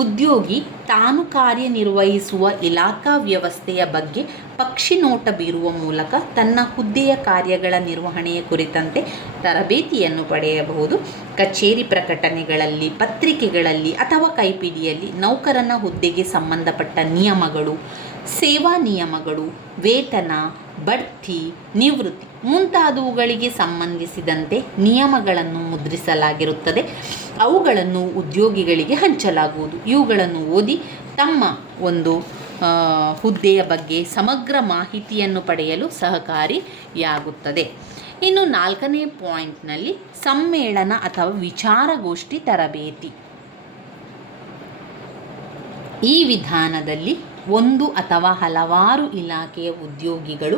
ಉದ್ಯೋಗಿ ತಾನು ಕಾರ್ಯನಿರ್ವಹಿಸುವ ಇಲಾಖಾ ವ್ಯವಸ್ಥೆಯ ಬಗ್ಗೆ ಪಕ್ಷಿನೋಟ ಬೀರುವ ಮೂಲಕ ತನ್ನ ಹುದ್ದೆಯ ಕಾರ್ಯಗಳ ನಿರ್ವಹಣೆಯ ಕುರಿತಂತೆ ತರಬೇತಿಯನ್ನು ಪಡೆಯಬಹುದು. ಕಚೇರಿ ಪ್ರಕಟಣೆಗಳಲ್ಲಿ, ಪತ್ರಿಕೆಗಳಲ್ಲಿ ಅಥವಾ ಕೈಪಿಡಿಯಲ್ಲಿ ನೌಕರನ ಹುದ್ದೆಗೆ ಸಂಬಂಧಪಟ್ಟ ನಿಯಮಗಳು, ಸೇವಾ ನಿಯಮಗಳು, ವೇತನ, ಬಡ್ತಿ, ನಿವೃತ್ತಿ ಮುಂತಾದವುಗಳಿಗೆ ಸಂಬಂಧಿಸಿದಂತೆ ನಿಯಮಗಳನ್ನು ಮುದ್ರಿಸಲಾಗಿರುತ್ತದೆ. ಅವುಗಳನ್ನು ಉದ್ಯೋಗಿಗಳಿಗೆ ಹಂಚಲಾಗುವುದು. ಇವುಗಳನ್ನು ಓದಿ ತಮ್ಮ ಒಂದು ಹುದ್ದೆಯ ಬಗ್ಗೆ ಸಮಗ್ರ ಮಾಹಿತಿಯನ್ನು ಪಡೆಯಲು ಸಹಕಾರಿಯಾಗುತ್ತದೆ. ಇನ್ನು ನಾಲ್ಕನೇ ಪಾಯಿಂಟ್ನಲ್ಲಿ ಸಮ್ಮೇಳನ ಅಥವಾ ವಿಚಾರಗೋಷ್ಠಿ ತರಬೇತಿ. ಈ ವಿಧಾನದಲ್ಲಿ ಒಂದು ಅಥವಾ ಹಲವಾರು ಇಲಾಖೆಯ ಉದ್ಯೋಗಿಗಳು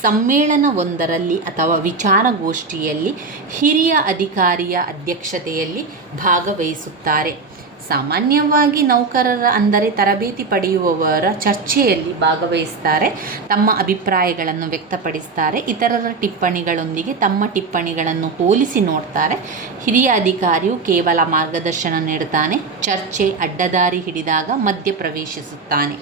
ಸಮ್ಮೇಳನವೊಂದರಲ್ಲಿ ಅಥವಾ ವಿಚಾರಗೋಷ್ಠಿಯಲ್ಲಿ ಹಿರಿಯ ಅಧಿಕಾರಿಯ ಅಧ್ಯಕ್ಷತೆಯಲ್ಲಿ ಭಾಗವಹಿಸುತ್ತಾರೆ. ಸಾಮಾನ್ಯವಾಗಿ ನೌಕರರ ಅಂದರೆ ತರಬೇತಿ ಪಡೆಯುವವರ ಚರ್ಚೆಯಲ್ಲಿ ಭಾಗವಹಿಸ್ತಾರೆ, ತಮ್ಮ ಅಭಿಪ್ರಾಯಗಳನ್ನು ವ್ಯಕ್ತಪಡಿಸ್ತಾರೆ, ಇತರರ ಟಿಪ್ಪಣಿಗಳೊಂದಿಗೆ ತಮ್ಮ ಟಿಪ್ಪಣಿಗಳನ್ನು ಹೋಲಿಸಿ ನೋಡ್ತಾರೆ. ಹಿರಿಯ ಅಧಿಕಾರಿಯು ಕೇವಲ ಮಾರ್ಗದರ್ಶನ ನೀಡುತ್ತಾನೆ, ಚರ್ಚೆ ಅಡ್ಡದಾರಿ ಹಿಡಿದಾಗ ಮಧ್ಯ ಪ್ರವೇಶಿಸುತ್ತಾನೆ.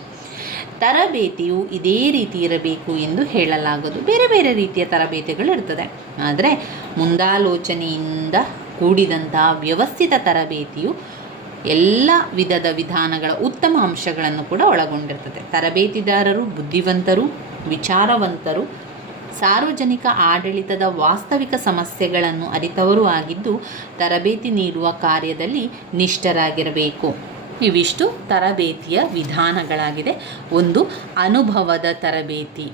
ತರಬೇತಿಯು ಇದೇ ರೀತಿ ಇರಬೇಕು ಎಂದು ಹೇಳಲಾಗದು. ಬೇರೆ ಬೇರೆ ರೀತಿಯ ತರಬೇತಿಗಳು ಇರ್ತದೆ. ಆದರೆ ಮುಂದಾಲೋಚನೆಯಿಂದ ಕೂಡಿದಂತಹ ವ್ಯವಸ್ಥಿತ ತರಬೇತಿಯು ಎಲ್ಲ ವಿಧದ ವಿಧಾನಗಳ ಉತ್ತಮ ಅಂಶಗಳನ್ನು ಕೂಡ ಒಳಗೊಂಡಿರ್ತದೆ. ತರಬೇತಿದಾರರು ಬುದ್ಧಿವಂತರು, ವಿಚಾರವಂತರು, ಸಾರ್ವಜನಿಕ ಆಡಳಿತದ ವಾಸ್ತವಿಕ ಸಮಸ್ಯೆಗಳನ್ನು ಅರಿತವರೂ ಆಗಿದ್ದು ತರಬೇತಿ ನೀಡುವ ಕಾರ್ಯದಲ್ಲಿ ನಿಷ್ಠರಾಗಿರಬೇಕು. ಇವಿಷ್ಟು ತರಬೇತಿಯ ವಿಧಾನಗಳಾಗಿದೆ. 1. ಅನುಭವದ ತರಬೇತಿ.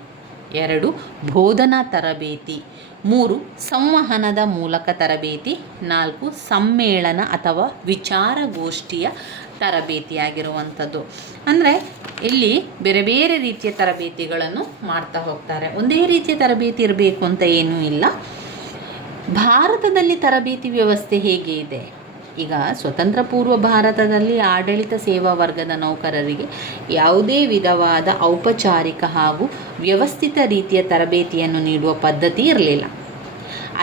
2. ಬೋಧನಾ ತರಬೇತಿ. 3. ಸಂವಹನದ ಮೂಲಕ ತರಬೇತಿ. 4. ಸಮ್ಮೇಳನ ಅಥವಾ ವಿಚಾರಗೋಷ್ಠಿಯ ತರಬೇತಿಯಾಗಿರುವಂಥದ್ದು. ಅಂದರೆ ಇಲ್ಲಿ ಬೇರೆ ಬೇರೆ ರೀತಿಯ ತರಬೇತಿಗಳನ್ನು ಮಾಡ್ತಾ ಹೋಗ್ತಾರೆ. ಒಂದೇ ರೀತಿಯ ತರಬೇತಿ ಇರಬೇಕು ಅಂತ ಏನೂ ಇಲ್ಲ. ಭಾರತದಲ್ಲಿ ತರಬೇತಿ ವ್ಯವಸ್ಥೆ ಹೇಗೆ ಇದೆ? ಈಗ ಸ್ವತಂತ್ರ ಪೂರ್ವ ಭಾರತದಲ್ಲಿ ಆಡಳಿತ ಸೇವಾ ವರ್ಗದ ನೌಕರರಿಗೆ ಯಾವುದೇ ವಿಧವಾದ ಔಪಚಾರಿಕ ಹಾಗೂ ವ್ಯವಸ್ಥಿತ ರೀತಿಯ ತರಬೇತಿಯನ್ನು ನೀಡುವ ಪದ್ಧತಿ ಇರಲಿಲ್ಲ.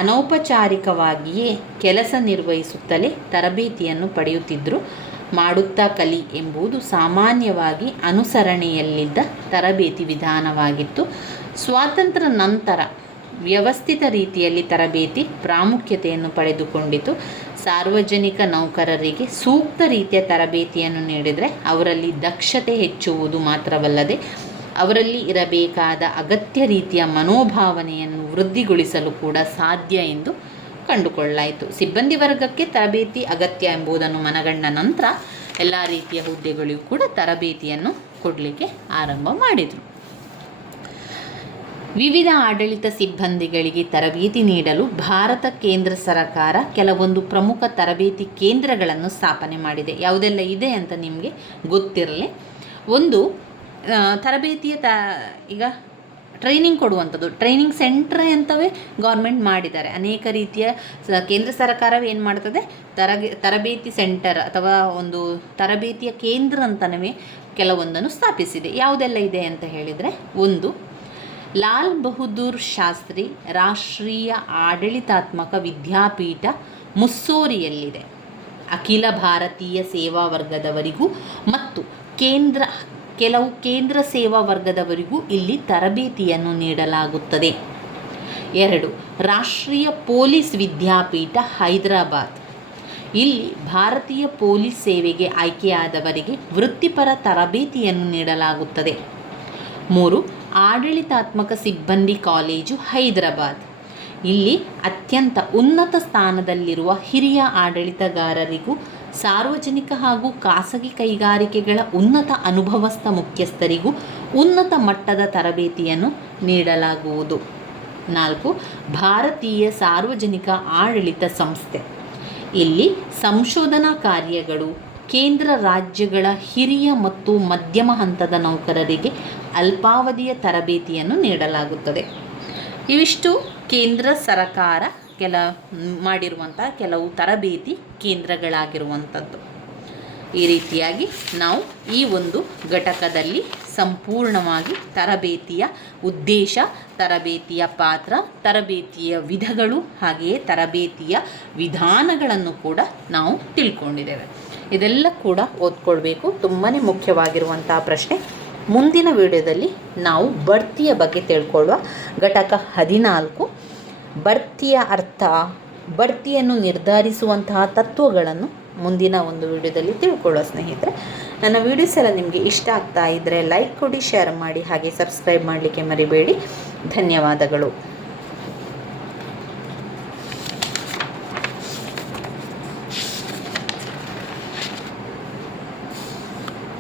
ಅನೌಪಚಾರಿಕವಾಗಿಯೇ ಕೆಲಸ ನಿರ್ವಹಿಸುತ್ತಲೇ ತರಬೇತಿಯನ್ನು ಪಡೆಯುತ್ತಿದ್ದರು. ಮಾಡುತ್ತಾ ಕಲಿ ಎಂಬುದು ಸಾಮಾನ್ಯವಾಗಿ ಅನುಸರಣೆಯಲ್ಲಿದ್ದ ತರಬೇತಿ ವಿಧಾನವಾಗಿತ್ತು. ಸ್ವಾತಂತ್ರ್ಯ ನಂತರ ವ್ಯವಸ್ಥಿತ ರೀತಿಯಲ್ಲಿ ತರಬೇತಿ ಪ್ರಾಮುಖ್ಯತೆಯನ್ನು ಪಡೆದುಕೊಂಡಿತು. ಸಾರ್ವಜನಿಕ ನೌಕರರಿಗೆ ಸೂಕ್ತ ರೀತಿಯ ತರಬೇತಿಯನ್ನು ನೀಡಿದರೆ ಅವರಲ್ಲಿ ದಕ್ಷತೆ ಹೆಚ್ಚುವುದು ಮಾತ್ರವಲ್ಲದೆ ಅವರಲ್ಲಿ ಇರಬೇಕಾದ ಅಗತ್ಯ ರೀತಿಯ ಮನೋಭಾವನೆಯನ್ನು ವೃದ್ಧಿಗೊಳಿಸಲು ಕೂಡ ಸಾಧ್ಯ ಎಂದು ಕಂಡುಕೊಳ್ಳಲಾಯಿತು. ಸಿಬ್ಬಂದಿ ವರ್ಗಕ್ಕೆ ತರಬೇತಿ ಅಗತ್ಯ ಎಂಬುದನ್ನು ಮನಗಂಡ ನಂತರ ಎಲ್ಲ ರೀತಿಯ ಹುದ್ದೆಗಳಿಗೂ ಕೂಡ ತರಬೇತಿಯನ್ನು ಕೊಡಲಿಕ್ಕೆ ಆರಂಭ ಮಾಡಿದರು. ವಿವಿಧ ಆಡಳಿತ ಸಿಬ್ಬಂದಿಗಳಿಗೆ ತರಬೇತಿ ನೀಡಲು ಭಾರತ ಕೇಂದ್ರ ಸರ್ಕಾರ ಕೆಲವೊಂದು ಪ್ರಮುಖ ತರಬೇತಿ ಕೇಂದ್ರಗಳನ್ನು ಸ್ಥಾಪನೆ ಮಾಡಿದೆ. ಯಾವುದೆಲ್ಲ ಇದೆ ಅಂತ ನಿಮಗೆ ಗೊತ್ತಿರಲಿ. ಒಂದು ತರಬೇತಿಯ ಈಗ ಟ್ರೈನಿಂಗ್ ಕೊಡುವಂಥದ್ದು ಟ್ರೈನಿಂಗ್ ಸೆಂಟ್ರ್ ಅಂತವೇ ಗೌರ್ಮೆಂಟ್ ಮಾಡಿದ್ದಾರೆ. ಅನೇಕ ರೀತಿಯ ಕೇಂದ್ರ ಸರ್ಕಾರವೇ ಏನು ಮಾಡ್ತದೆ, ತರಬೇತಿ ಸೆಂಟರ್ ಅಥವಾ ಒಂದು ತರಬೇತಿಯ ಕೇಂದ್ರ ಅಂತನವೇ ಕೆಲವೊಂದನ್ನು ಸ್ಥಾಪಿಸಿದೆ. ಯಾವುದೆಲ್ಲ ಇದೆ ಅಂತ ಹೇಳಿದರೆ, ಒಂದು ಲಾಲ್ ಬಹದ್ದೂರ್ ಶಾಸ್ತ್ರಿ ರಾಷ್ಟ್ರೀಯ ಆಡಳಿತಾತ್ಮಕ ವಿದ್ಯಾಪೀಠ ಮುಸ್ಸೋರಿಯಲ್ಲಿದೆ. ಅಖಿಲ ಭಾರತೀಯ ಸೇವಾ ವರ್ಗದವರಿಗೂ ಮತ್ತು ಕೆಲವು ಕೇಂದ್ರ ಸೇವಾ ವರ್ಗದವರಿಗೂ ಇಲ್ಲಿ ತರಬೇತಿಯನ್ನು ನೀಡಲಾಗುತ್ತದೆ. 2 ರಾಷ್ಟ್ರೀಯ ಪೊಲೀಸ್ ವಿದ್ಯಾಪೀಠ ಹೈದರಾಬಾದ್. ಇಲ್ಲಿ ಭಾರತೀಯ ಪೊಲೀಸ್ ಸೇವೆಗೆ ಆಯ್ಕೆಯಾದವರಿಗೆ ವೃತ್ತಿಪರ ತರಬೇತಿಯನ್ನು ನೀಡಲಾಗುತ್ತದೆ. 3 ಆಡಳಿತಾತ್ಮಕ ಸಿಬ್ಬಂದಿ ಕಾಲೇಜು ಹೈದರಾಬಾದ್. ಇಲ್ಲಿ ಅತ್ಯಂತ ಉನ್ನತ ಸ್ಥಾನದಲ್ಲಿರುವ ಹಿರಿಯ ಆಡಳಿತಗಾರರಿಗೂ ಸಾರ್ವಜನಿಕ ಹಾಗೂ ಖಾಸಗಿ ಕೈಗಾರಿಕೆಗಳ ಉನ್ನತ ಅನುಭವಸ್ಥ ಮುಖ್ಯಸ್ಥರಿಗೂ ಉನ್ನತ ಮಟ್ಟದ ತರಬೇತಿಯನ್ನು ನೀಡಲಾಗುವುದು. 4 ಭಾರತೀಯ ಸಾರ್ವಜನಿಕ ಆಡಳಿತ ಸಂಸ್ಥೆ. ಇಲ್ಲಿ ಸಂಶೋಧನಾ ಕಾರ್ಯಗಳು ಕೇಂದ್ರ ರಾಜ್ಯಗಳ ಹಿರಿಯ ಮತ್ತು ಮಧ್ಯಮ ಹಂತದ ನೌಕರರಿಗೆ ಅಲ್ಪಾವಧಿಯ ತರಬೇತಿಯನ್ನು ನೀಡಲಾಗುತ್ತದೆ. ಇವಿಷ್ಟು ಕೇಂದ್ರ ಸರ್ಕಾರ ಮಾಡಿರುವಂಥ ಕೆಲವು ತರಬೇತಿ ಕೇಂದ್ರಗಳಾಗಿರುವಂಥದ್ದು. ಈ ರೀತಿಯಾಗಿ ನಾವು ಈ ಒಂದು ಘಟಕದಲ್ಲಿ ಸಂಪೂರ್ಣವಾಗಿ ತರಬೇತಿಯ ಉದ್ದೇಶ, ತರಬೇತಿಯ ಪಾತ್ರ, ತರಬೇತಿಯ ವಿಧಗಳು ಹಾಗೆಯೇ ತರಬೇತಿಯ ವಿಧಾನಗಳನ್ನು ಕೂಡ ನಾವು ತಿಳ್ಕೊಂಡಿದ್ದೇವೆ. ಇದೆಲ್ಲ ಕೂಡ ಓದ್ಕೊಳ್ಬೇಕು. ತುಂಬಾ ಮುಖ್ಯವಾಗಿರುವಂಥ ಪ್ರಶ್ನೆ. ಮುಂದಿನ ವಿಡಿಯೋದಲ್ಲಿ ನಾವು ಬಡ್ತಿಯ ಬಗ್ಗೆ ತಿಳ್ಕೊಳ್ಳುವ. ಘಟಕ 14 ಬಡ್ತಿಯ ಅರ್ಥ, ಬಡ್ತಿಯನ್ನು ನಿರ್ಧರಿಸುವಂತಹ ತತ್ವಗಳನ್ನು ಮುಂದಿನ ಒಂದು ವಿಡಿಯೋದಲ್ಲಿ ತಿಳ್ಕೊಳ್ಳುವ. ಸ್ನೇಹಿತರೆ, ನನ್ನ ವಿಡಿಯೋಸ್ ಎಲ್ಲ ನಿಮಗೆ ಇಷ್ಟ ಆಗ್ತಾ ಇದ್ದರೆ ಲೈಕ್ ಕೊಡಿ, ಶೇರ್ ಮಾಡಿ, ಹಾಗೆ ಸಬ್ಸ್ಕ್ರೈಬ್ ಮಾಡಲಿಕ್ಕೆ ಮರಿಬೇಡಿ. ಧನ್ಯವಾದಗಳು.